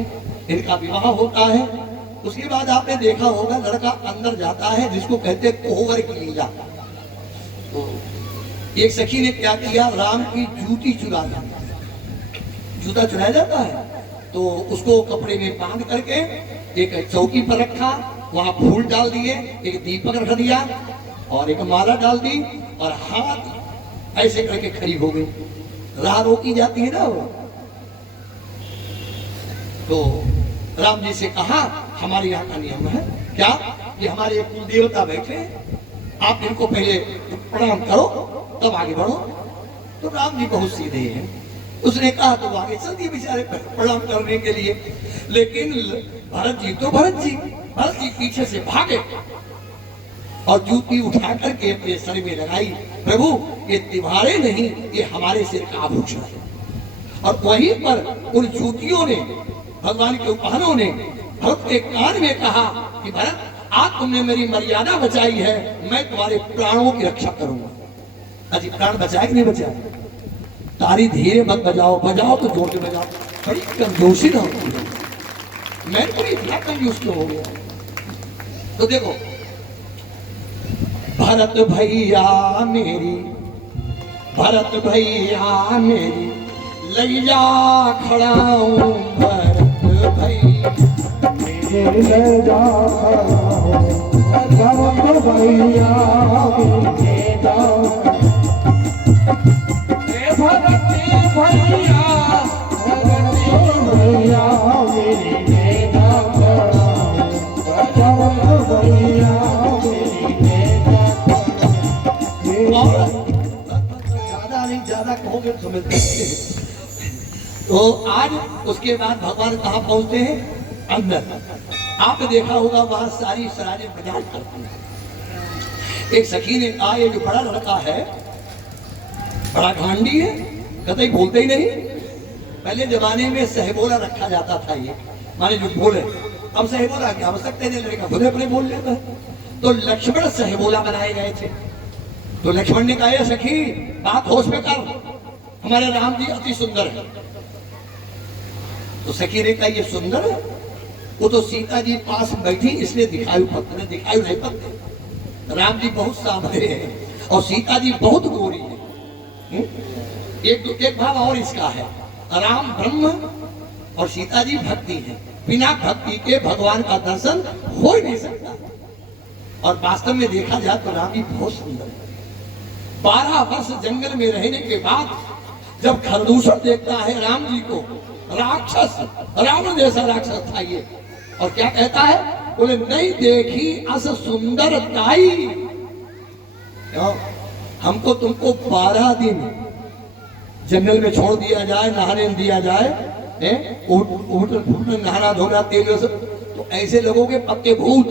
इनका विवाह होता है। उसके बाद आपने देखा होगा लड़का अंदर जाता है जिसको कहते हैं कोहबर की लीला। तो एक सखी ने क्या किया, राम की जूती चुरा ली। जूता चुराया जाता है तो उसको कपड़े में बांध करके एक चौकी पर रखा, वहां फूल डाल दिए, एक दीपक रख दिया और एक माला डाल दी और हाथ ऐसे करके खड़ी हो गई। राह रोकी जाती है ना वो। तो राम जी से कहा हमारे यहाँ का नियम है क्या, ये हमारे कुल देवता बैठे, आप इनको पहले प्रणाम करो तब आगे बढ़ो। तो राम जी बहुत सीधे हैं, उसने कहा तो आगे चल दिए बेचारे प्रणाम करने के लिए। लेकिन भरत जी पीछे से भागे और जूती उठा करके अपने सर में लगाई। प्रभु ये तुम्हारे नहीं, ये हमारे सिर का आभूषण है। और वहीं पर उन जूतियों ने, भगवान के उपहारों ने भरत के कान में कहा कि भरत आज तुमने मेरी मर्यादा बचाई है, मैं तुम्हारे प्राणों की रक्षा करूंगा। अजी प्राण बचाए कि नहीं बचाए? तारी धीरे मत बजाओ, बजाओ तो जोर से बजाओ, बड़ी कंजूसी ना होती है। मैं तो इतना कंजूस क्यों हो गया? तो देखो भरत भैया मेरी, भरत भैया मेरी लैया खड़ा हूं, भरत भैया मेरे ले जा भरत भैया मेरे जा भरत भैया और ज्यादा नहीं, ज्यादा कहोगे तो समझ सकते हैं। तो आज उसके बाद भगवान कहाँ पहुंचते हैं? अंदर। आपने देखा होगा वहां सारी सराजें मजाज करती हैं। एक सखी ने कहा ये जो बड़ा लड़का है बड़ा घांडी है, कतई बोलते ही नहीं। पहले जमाने में सहबोला रखा जाता था, ये माने जो बोले। अब सहबोला क्या आवश्यकता नहीं, लड़का खुद अपने बोल लेता है। तो लक्ष्मण सहबोला बनाए गए थे। तो लक्ष्मण ने कहा सखी बात होश में कर, हमारे राम जी अति सुंदर है। तो सखी ने कहा ये सुंदर है, वो तो सीता जी पास बैठी इसलिए दिखाई पड़ते, दिखाई नहीं पड़ते। राम जी बहुत सामने हैं और सीता जी बहुत गोरी है। एक भाव और इसका है, राम ब्रह्म और सीता जी भक्ति है। बिना भक्ति के भगवान का दर्शन हो ही नहीं सकता। और वास्तव में देखा जाए तो राम जी बहुत सुंदर है। 12 वर्ष जंगल में रहने के बाद जब खरदूषण देखता है राम जी को, राक्षस रावण जैसा राक्षस था ये, और क्या कहता है, बोले नहीं देखी अस सुंदर ताई। हमको तुमको 12 दिन जंगल में छोड़ दिया जाए, नहाने दिया जाए, नहाना धोना तेल सब, तो ऐसे लोगों के पक्के भूत।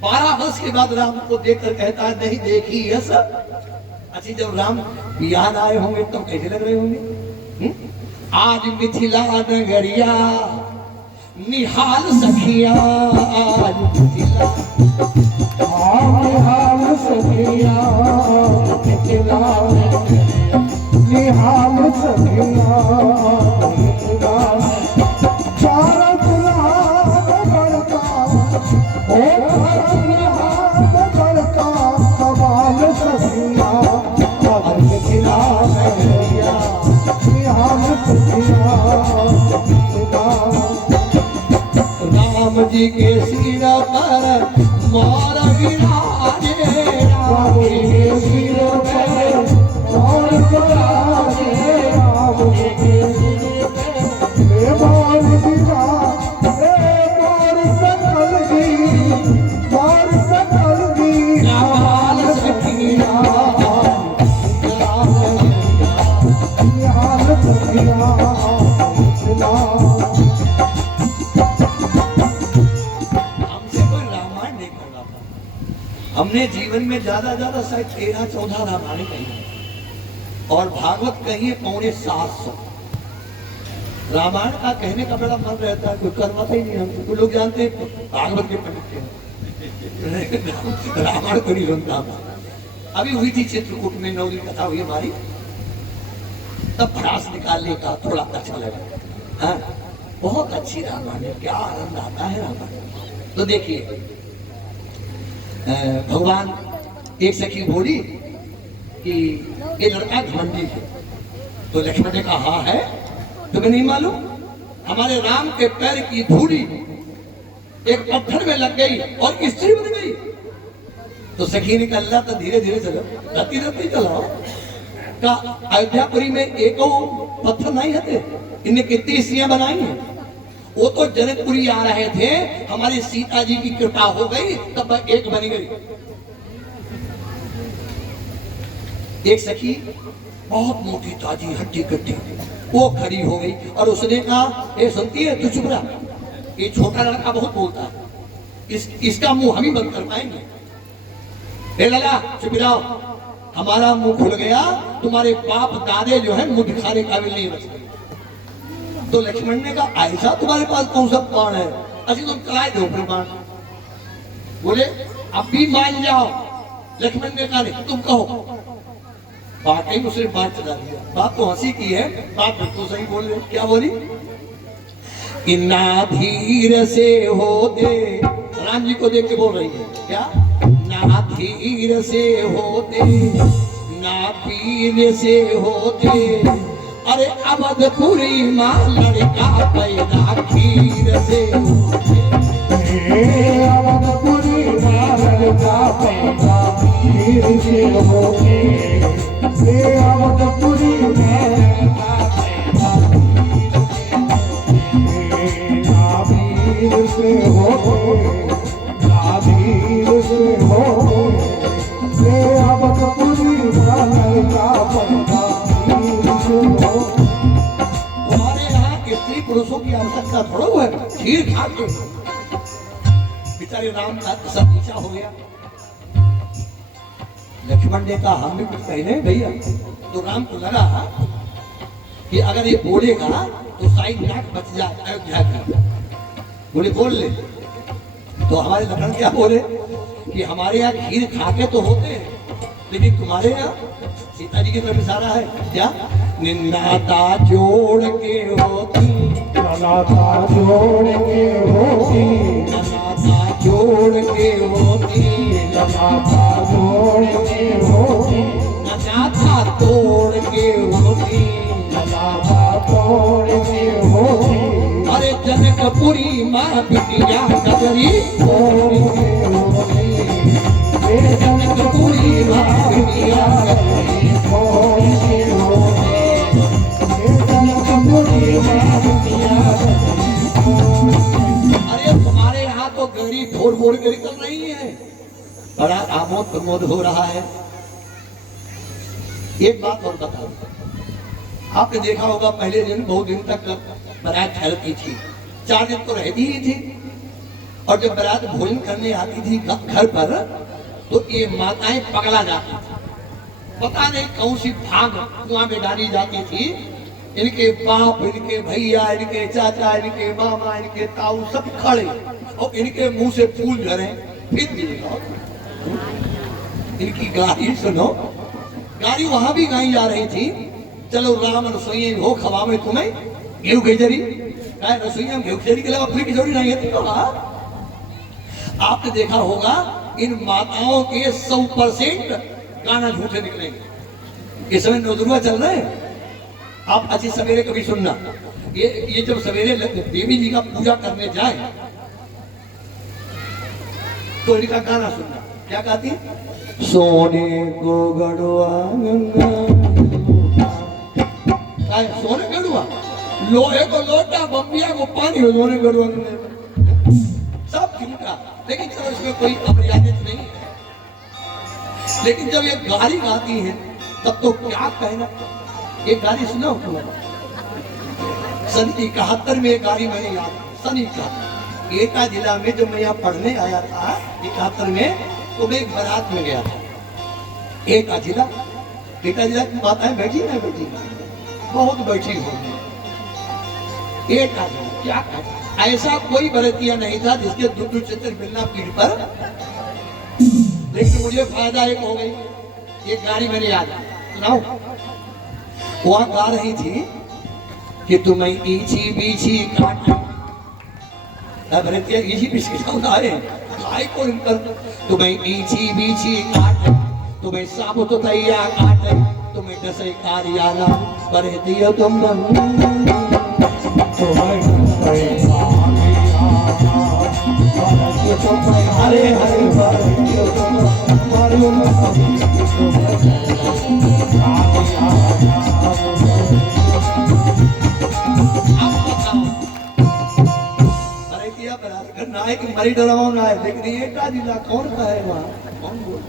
12 वर्ष के बाद राम को देखकर कहता है नहीं देखी यस। अच्छा जब राम बिहार आए होंगे तब कैसे लग रहे होंगे? आज मिथिला नगरिया निहाल सखिया, आज मिथिला निहाल सखिया, मिथिला निहाल सखिया, मिथिला चार गुलाब बड़का, ओ गुलाब बड़का, कमाल सखिया, आज मिथिला नगरिया निहाल सखिया, मिथिला। राम जी के सिर पर मोर विराजे, राम जी के सिर पर मोर विराजे, राम जी के सिर पे मोर विराजे, मोर सकल दी, मोर सकल दी, निहाल सखिया, निहाल सखिया, मिथिला। हमने जीवन में ज्यादा शायद 13-14 रामायण कही और भागवत कहिए 750। रामायण का कहने का बड़ा मन रहता है, कोई करवाता ही नहीं हमसे। कुछ लोग जानते हैं भागवत के पंडित थे, रामायण को नहीं सुनता। अभी हुई थी चित्रकूट में 9 दिन कथा हुई हमारी, तब भड़ास निकालने का थोड़ा अच्छा लगा। हाँ बहुत अच्छी रामायण है, क्या आनंद आता है रामायण। तो देखिए भगवान एक सखी बोली कि ये लड़का घमंडी है। तो लक्ष्मण ने कहा हाँ है, तुम्हें नहीं मालूम हमारे राम के पैर की धूली एक पत्थर में लग गई और स्त्री बन गई। तो सखी ने कहा अल्लाह तो धीरे धीरे चलो, रत्ती रत्ती चलाओ। का अयोध्यापुरी में एको पत्थर नहीं हते, इन्हें कितनी स्त्रियां बनाई हैं। वो तो जनकपुरी आ रहे थे, हमारी सीता जी की कृपा हो गई तब एक बन गई। एक सखी बहुत मोटी ताजी हड्डी कट्टी, वो खड़ी हो गई और उसने कहा ये सुनती है तू चुप रहा, ये छोटा लड़का बहुत बोलता है, इसका मुंह हम ही बंद कर पाएंगे। हे लाला चुप रहो, हमारा मुंह खुल गया, तुम्हारे बाप दादे जो है मुंह दिखाने काबिल नहीं बच गए। तो लक्ष्मण ने कहा ऐसा तुम्हारे पास कौन सा प्राण है, अच्छी तुम चलाए दो प्रमाण। बोले अब भी मान जाओ। लक्ष्मण ने कहा नहीं तुम कहो। वाकई उसने बात चला दिया। बात तो हंसी की है, बात बिल्कुल सही बोल रहे। क्या बोली? इन्ना धीर से हो दे, राम जी को देख के बोल रही है क्या? ना धीर से होते ना पीर से होते, अरे अवधपुरी माँ लड़का पैदा खीर से अवधपुरी माँ लड़का पैदा खीर से होते, अवधपुरी माँ लड़का पैदा खीर से होते, नाभीर से होते, अवध जनकपुरी वानर का बनता सुनो। तुम्हारे यहाँ स्त्री पुरुषों की आवश्यकता थोड़ा है, खीर खा के बेचारे राम का सब नीचा हो गया। लक्ष्मण ने कहा हम भी कुछ कहने भैया, तो राम को लगा कि अगर ये बोलेगा तो साइड नाक बच जाए अयोध्या की। बोले बोल ले। तो हमारे लखन क्या बोले कि हमारे यहाँ खीर खा के तो होते हैं, लेकिन तुम्हारे यहाँ सीता जी की तरफ इशारा है क्या, निन्नाता जोड़ के होती, नाता जोड़ के होती, निन्नाता जोड़ के होती, नाता जोड़ के होती, नाता तोड़ के होती, नाता तोड़ के होती, अरे जनकपुरी माँ बिटिया कजरी तोड़ के होती, ये जनकपुरी माँ बिटिया कजरी। तोड़ के होती, ये जनकपुरी माँ बिटिया अरे तुम्हारे यहाँ तो गरी फोड़ फोड़ के निकल रही है, बड़ा आमोद प्रमोद हो रहा है। एक बात और बताओ, आपने देखा होगा पहले दिन बहुत दिन तक बारात ठहरती थी, 4 दिन तो रहती ही थी, और जब बारात भोजन करने आती थी घर पर तो ये माताएं पगला जाती थी, पता नहीं कौन सी भाग कुआं में डाली जाती थी। इनके बाप, इनके भैया, इनके चाचा, इनके मामा, इनके ताऊ सब खड़े और इनके मुंह से फूल झरे। फिर भी इनकी गाली सुनो, गाली वहां भी गाई जा रही थी, चलो राम रसोई हो खवावे तुम्हें गेहूं खिचड़ी, रसोईया में गेहूं खिचड़ी के अलावा पूरी खिचड़ी नहीं है। आपने देखा होगा इन माताओं के 100% गाना झूठे निकलेंगे। इस समय नवदुर्गा चल रहे हैं, आप अच्छी सवेरे कभी सुनना, ये जब सवेरे देवी जी का पूजा करने जाए तो इनका गाना सुनना, क्या गाती है, सोने को गड़वा गंगा, सोने गड़ुआ, लोहे को लोटा, बम्बिया को पानी, सोने गड़ुआ सब झूठा। लेकिन चलो इसमें कोई अपरियादित नहीं है, लेकिन जब ये गाली गाती है तब तो क्या कहना। ये गाली सुना तुम्हारा, सन 71 में गाली मैंने याद, सन 71 एटा जिला में जब मैं यहाँ पढ़ने आया था 71 में, तो मैं एक बारात में गया था। एटा जिला की माताएं बैठी ना बैठी, बहुत बैठी होगी। एटा जिला क्या कहता, ऐसा कोई बरतिया नहीं था जिसके दूध चित्र मिलना पीठ पर, लेकिन मुझे फायदा एक हो गई, ये गाड़ी मैंने याद सुनाओ। वहां गा रही थी कि तुम्हें ईची बीची काट, बरतिया ईची बीची है खाई को इनकर, तुम्हें ईची बीची काट, तुम्हें साबुत तैया काट, तुम्हें दसे कारियाना बरतिया तुम हरे हरे नायक मरी डराओ ना है, लेकिन ये का जिला कौन का है वहाँ, कौन बोल,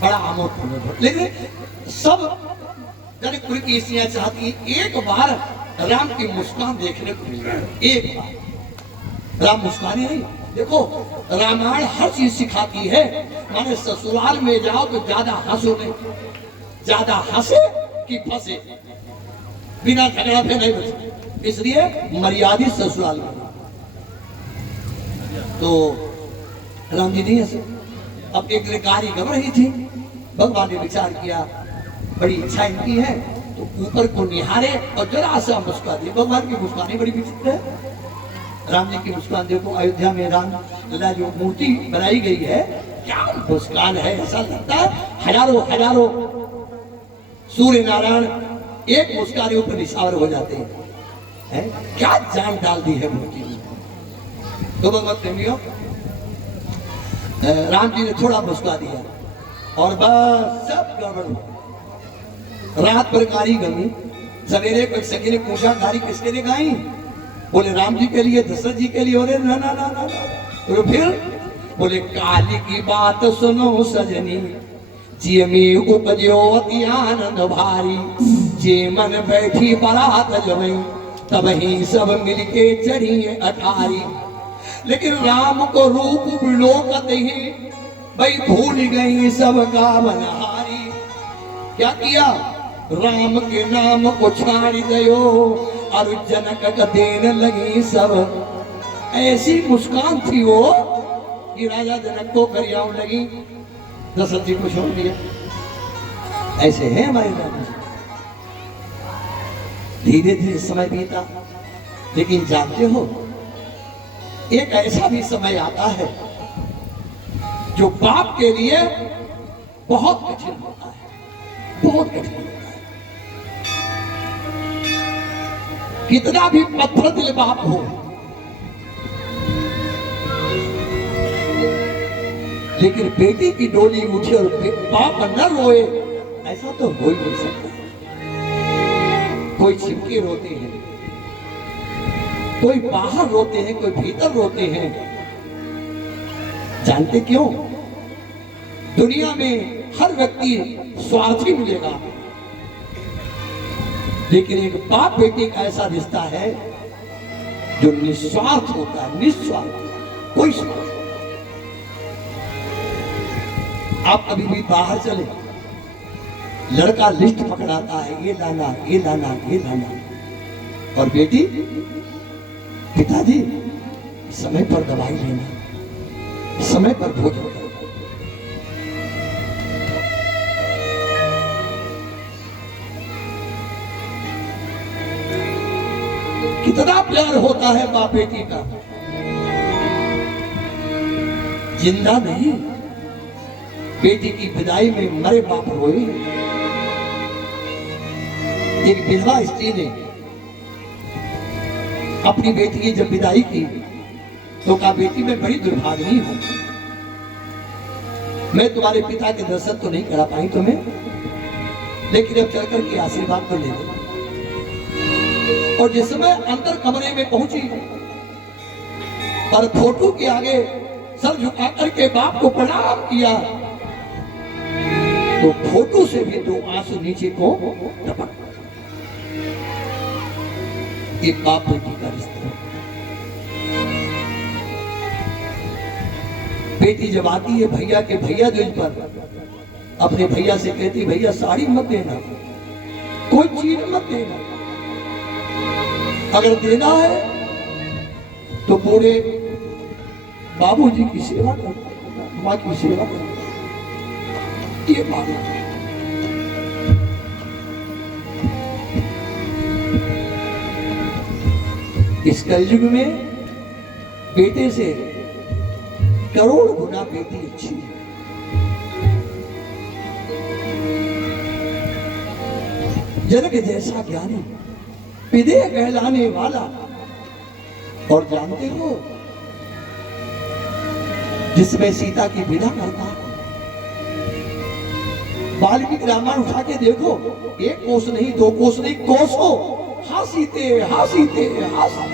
बड़ा आमोद। लेकिन सब जनकपुर की स्त्रियां चाहती एक बार राम की मुस्कान देखने को मिल जाए, एक बार राम मुस्कान ही नहीं। देखो रामायण हर चीज सिखाती है, माने ससुराल में जाओ तो ज्यादा हंसो नहीं, ज्यादा हंसे कि फंसे, बिना झगड़ा पे नहीं बचे, इसलिए मर्यादित ससुराल में। तो राम जी नहीं हंसे। अब एक गाड़ी गम रही थी, भगवान ने विचार किया बड़ी इच्छा इनकी है तो ऊपर को निहारे और जरा सा मुस्कान दिए। भगवान की मुस्कान ही बड़ी विचित्र है। राम जी की मुस्कान देखो, अयोध्या में राम लला जो मूर्ति बनाई गई है, क्या मुस्कान है, ऐसा लगता है हजारों हजारों सूर्य नारायण एक मुस्कान ऊपर निशावर हो जाते हैं। क्या जान डाल दी है मूर्ति में। तो भगवत प्रेमियों, राम जी ने थोड़ा मुस्का दिया और बस सब गड़बड़ हो। रात पर गाड़ी गमी, सवेरे को सखी ने पूछा गाड़ी किसके लिए गाई, बोले राम जी के लिए, दशरथ जी के लिए। बोले ना ना ना ना, तो फिर बोले काली की बात सुनो सजनी, जे में उपजो अति आनंद भारी, जे मन बैठी बारात जवई, तब ही सब मिलके चढ़ी अठारी। लेकिन राम को रूप बिलोकत ही, भाई भूल गई सबका मनहारी। क्या किया? राम के नाम को छाड़ दयो, और जनक का देन लगी सब। ऐसी मुस्कान थी वो कि राजा जनक को करियाऊ लगी, दशरथ जी को छोड़ दिया। ऐसे है हमारे राम जी। धीरे धीरे समय बीता, लेकिन जानते हो एक ऐसा भी समय आता है जो बाप के लिए बहुत कठिन होता है, बहुत कठिन होता है। कितना भी पत्थर दिल बाप हो, लेकिन बेटी की डोली उठे और बाप न रोए, ऐसा तो हो ही नहीं सकता। कोई छिपके रोते हैं, कोई बाहर रोते हैं, कोई भीतर रोते हैं। जानते क्यों? दुनिया में हर व्यक्ति स्वार्थी मिलेगा, लेकिन एक बाप बेटी का ऐसा रिश्ता है जो निस्वार्थ होता है, निस्वार्थ, कोई स्वार्थ। आप कभी भी बाहर चले, लड़का लिस्ट पकड़ाता है, ये लाना, ये लाना, ये लाना, और बेटी, पिताजी समय पर दवाई लेना, समय पर भोजन करना। कितना प्यार होता है बाप बेटी का। जिंदा नहीं, बेटी की विदाई में मरे बाप रोए। एक विधवा स्त्री ने अपनी बेटी की जब विदाई की तो कहा, बेटी मैं बड़ी दुर्भाग्यी हूं, मैं तुम्हारे पिता के दर्शन तो नहीं करा पाई तुम्हें, लेकिन अब चलकर के आशीर्वाद तो ले लो। और जिस समय अंदर कमरे में पहुंची और फोटो के आगे सर झुका करके बाप को प्रणाम किया, तो फोटो से भी दो आंसू नीचे को टपक। ये बाप बेटी का रिश्ता। बेटी जब आती है भैया के भैया जो पर, अपने भैया से कहती, भैया साड़ी मत देना, कोई चीज मत देना, अगर देना है तो पूरे बाबूजी की सेवा करो, माँ की सेवा करो। ये माना इस कलयुग में बेटे से करोड़ गुना बेटी अच्छी है। जनक जैसा ज्ञानी, विदेह कहलाने वाला, और जानते हो जिसमें सीता की विदा करता है। वाल्मीकि रामायण उठा के देखो, एक कोस नहीं, दो कोस नहीं, कोसों हासीते हासीते हासी।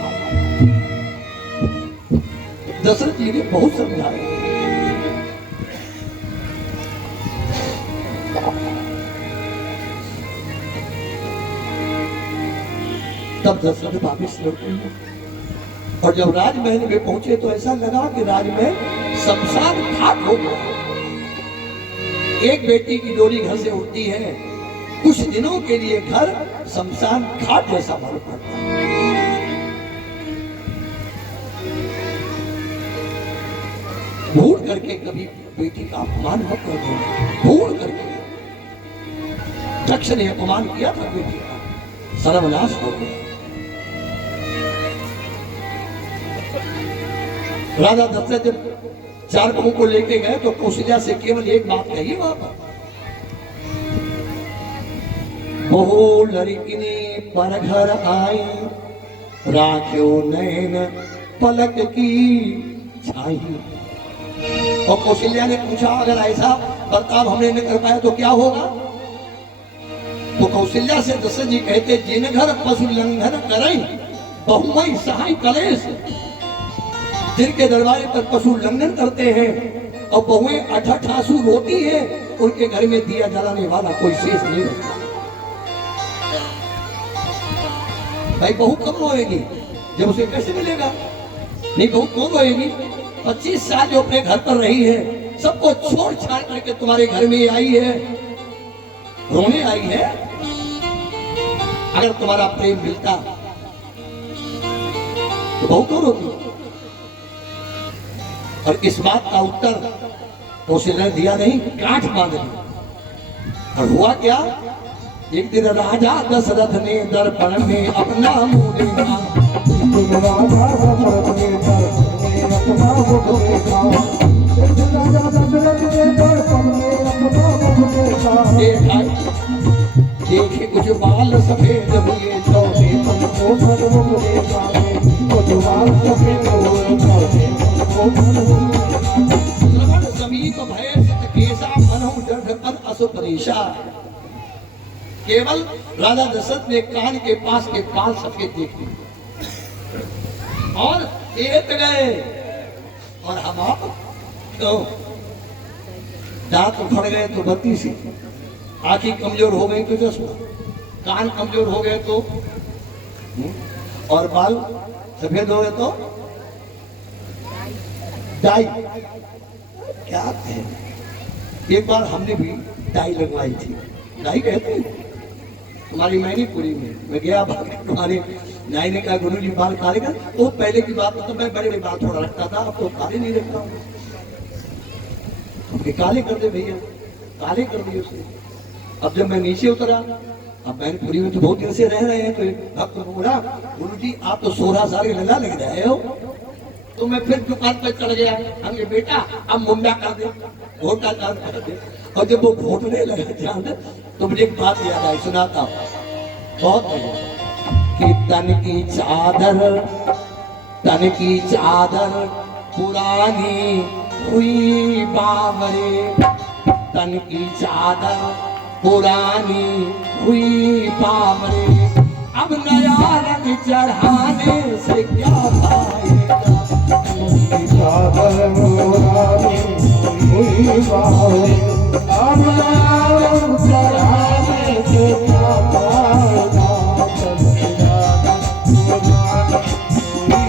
दशरथ जी ने बहुत समझाया। तब दशरथ वापिस लौटे, और जब राजमहल में पहुंचे तो ऐसा लगा कि राजमहल शमशान घाट हो गया। एक बेटी की डोली घर से उठती है, कुछ दिनों के लिए घर शमशान घाट जैसा मालूम पड़ता है। भूल करके कभी बेटी का अपमान मत कर देना, भूल करके। दक्ष ने अपमान किया था बेटी का, सर्वनाश हो गया। राजा दशरथ जब चार बहु को लेके गए तो कौशल्या से केवल एक बात कही वहां पर, बहु लड़किनी पर घर आई, राख्यो नैन पलक की छाई। और कौशल्या ने पूछा, अगर ऐसा बर्ताव हमने न कर पाया तो क्या होगा? तो कौशल्या से दशरथ जी कहते, जिन घर पशु लंघन करें बहुमई सहाय कलेश। जिनके दरबारे पर पशु लंघन करते हैं और बहुएं अठाठासु रोती हैं, उनके घर में दिया जलाने वाला कोई शेष नहीं होता। भाई बहू कब रोएगी जब उसे कैसे मिलेगा? नहीं, बहू क्यों रोएगी? 25 साल जो अपने घर पर रही है, सबको छोड़ छाड़ करके तुम्हारे घर में आई है, रोने आई है। अगर तुम्हारा प्रेम मिलता तो बहू क्यों रोती? और इस बात का उत्तर उसने दिया नहीं, गांठ बांध दी। और हुआ क्या? एक दिन राजा दशरथ ने दर्पण में अपना मुंह देखा। राजा दशरथ ने दर्पण में अपना मुख देखा। राजा दशरथ ने दर्पण में अपना मुख देखा। देखे कुछ बाल सफेद हुए चौथे तुमको सन्मुख देखा। कुछ बाल सफेद हुए चौथे तुमको सन्मुख देखा। श्रवण समीप भय केसा मनहु दृढ़ असुपरीशा। केवल राजा दशरथ ने कान के पास के बाल सफेद देख लिए और एत गए। और हम आप तो दांत उखड़ गए तो बत्ती सी, आंखें कमजोर हो गई तो चश्मा, कान कमजोर हो गए तो और बाल सफेद हो गए तो डाई। क्या है? एक बार हमने भी डाई लगवाई थी। डाई कहते हैं हमारी मैनीपुरी में। मैं गया तुम्हारे नाई ने कहा गुरु जी बाल काले कर। वो पहले की बात तो मैं बड़े बड़े बाल थोड़ा रखता था, अब तो काले नहीं रखता हूँ। काले कर दे भैया, काले कर दिए उसने। अब जब मैं नीचे उतरा, अब मैनीपुरी में तो बहुत दिन से रह रहे हैं, तो भक्त बोला गुरु जी आप तो 16 साल के लल्ला लग रहे हो। तो मैं फिर दुकान पर चढ़ गया। हमने बेटा अब मुंडा कर दे, घोटा चांद कर दे। और जब वो घोटने लगा चांद तो मुझे एक बात याद आई, सुनाता हूँ। बहुत कि तन की चादर पुरानी हुई बावरे। तन की चादर पुरानी हुई बावरे। अब नया रंग चढ़ाने से क्या फायदा? चादर पुरानी हुई बावरे। अब नया रंग चढ़ाने से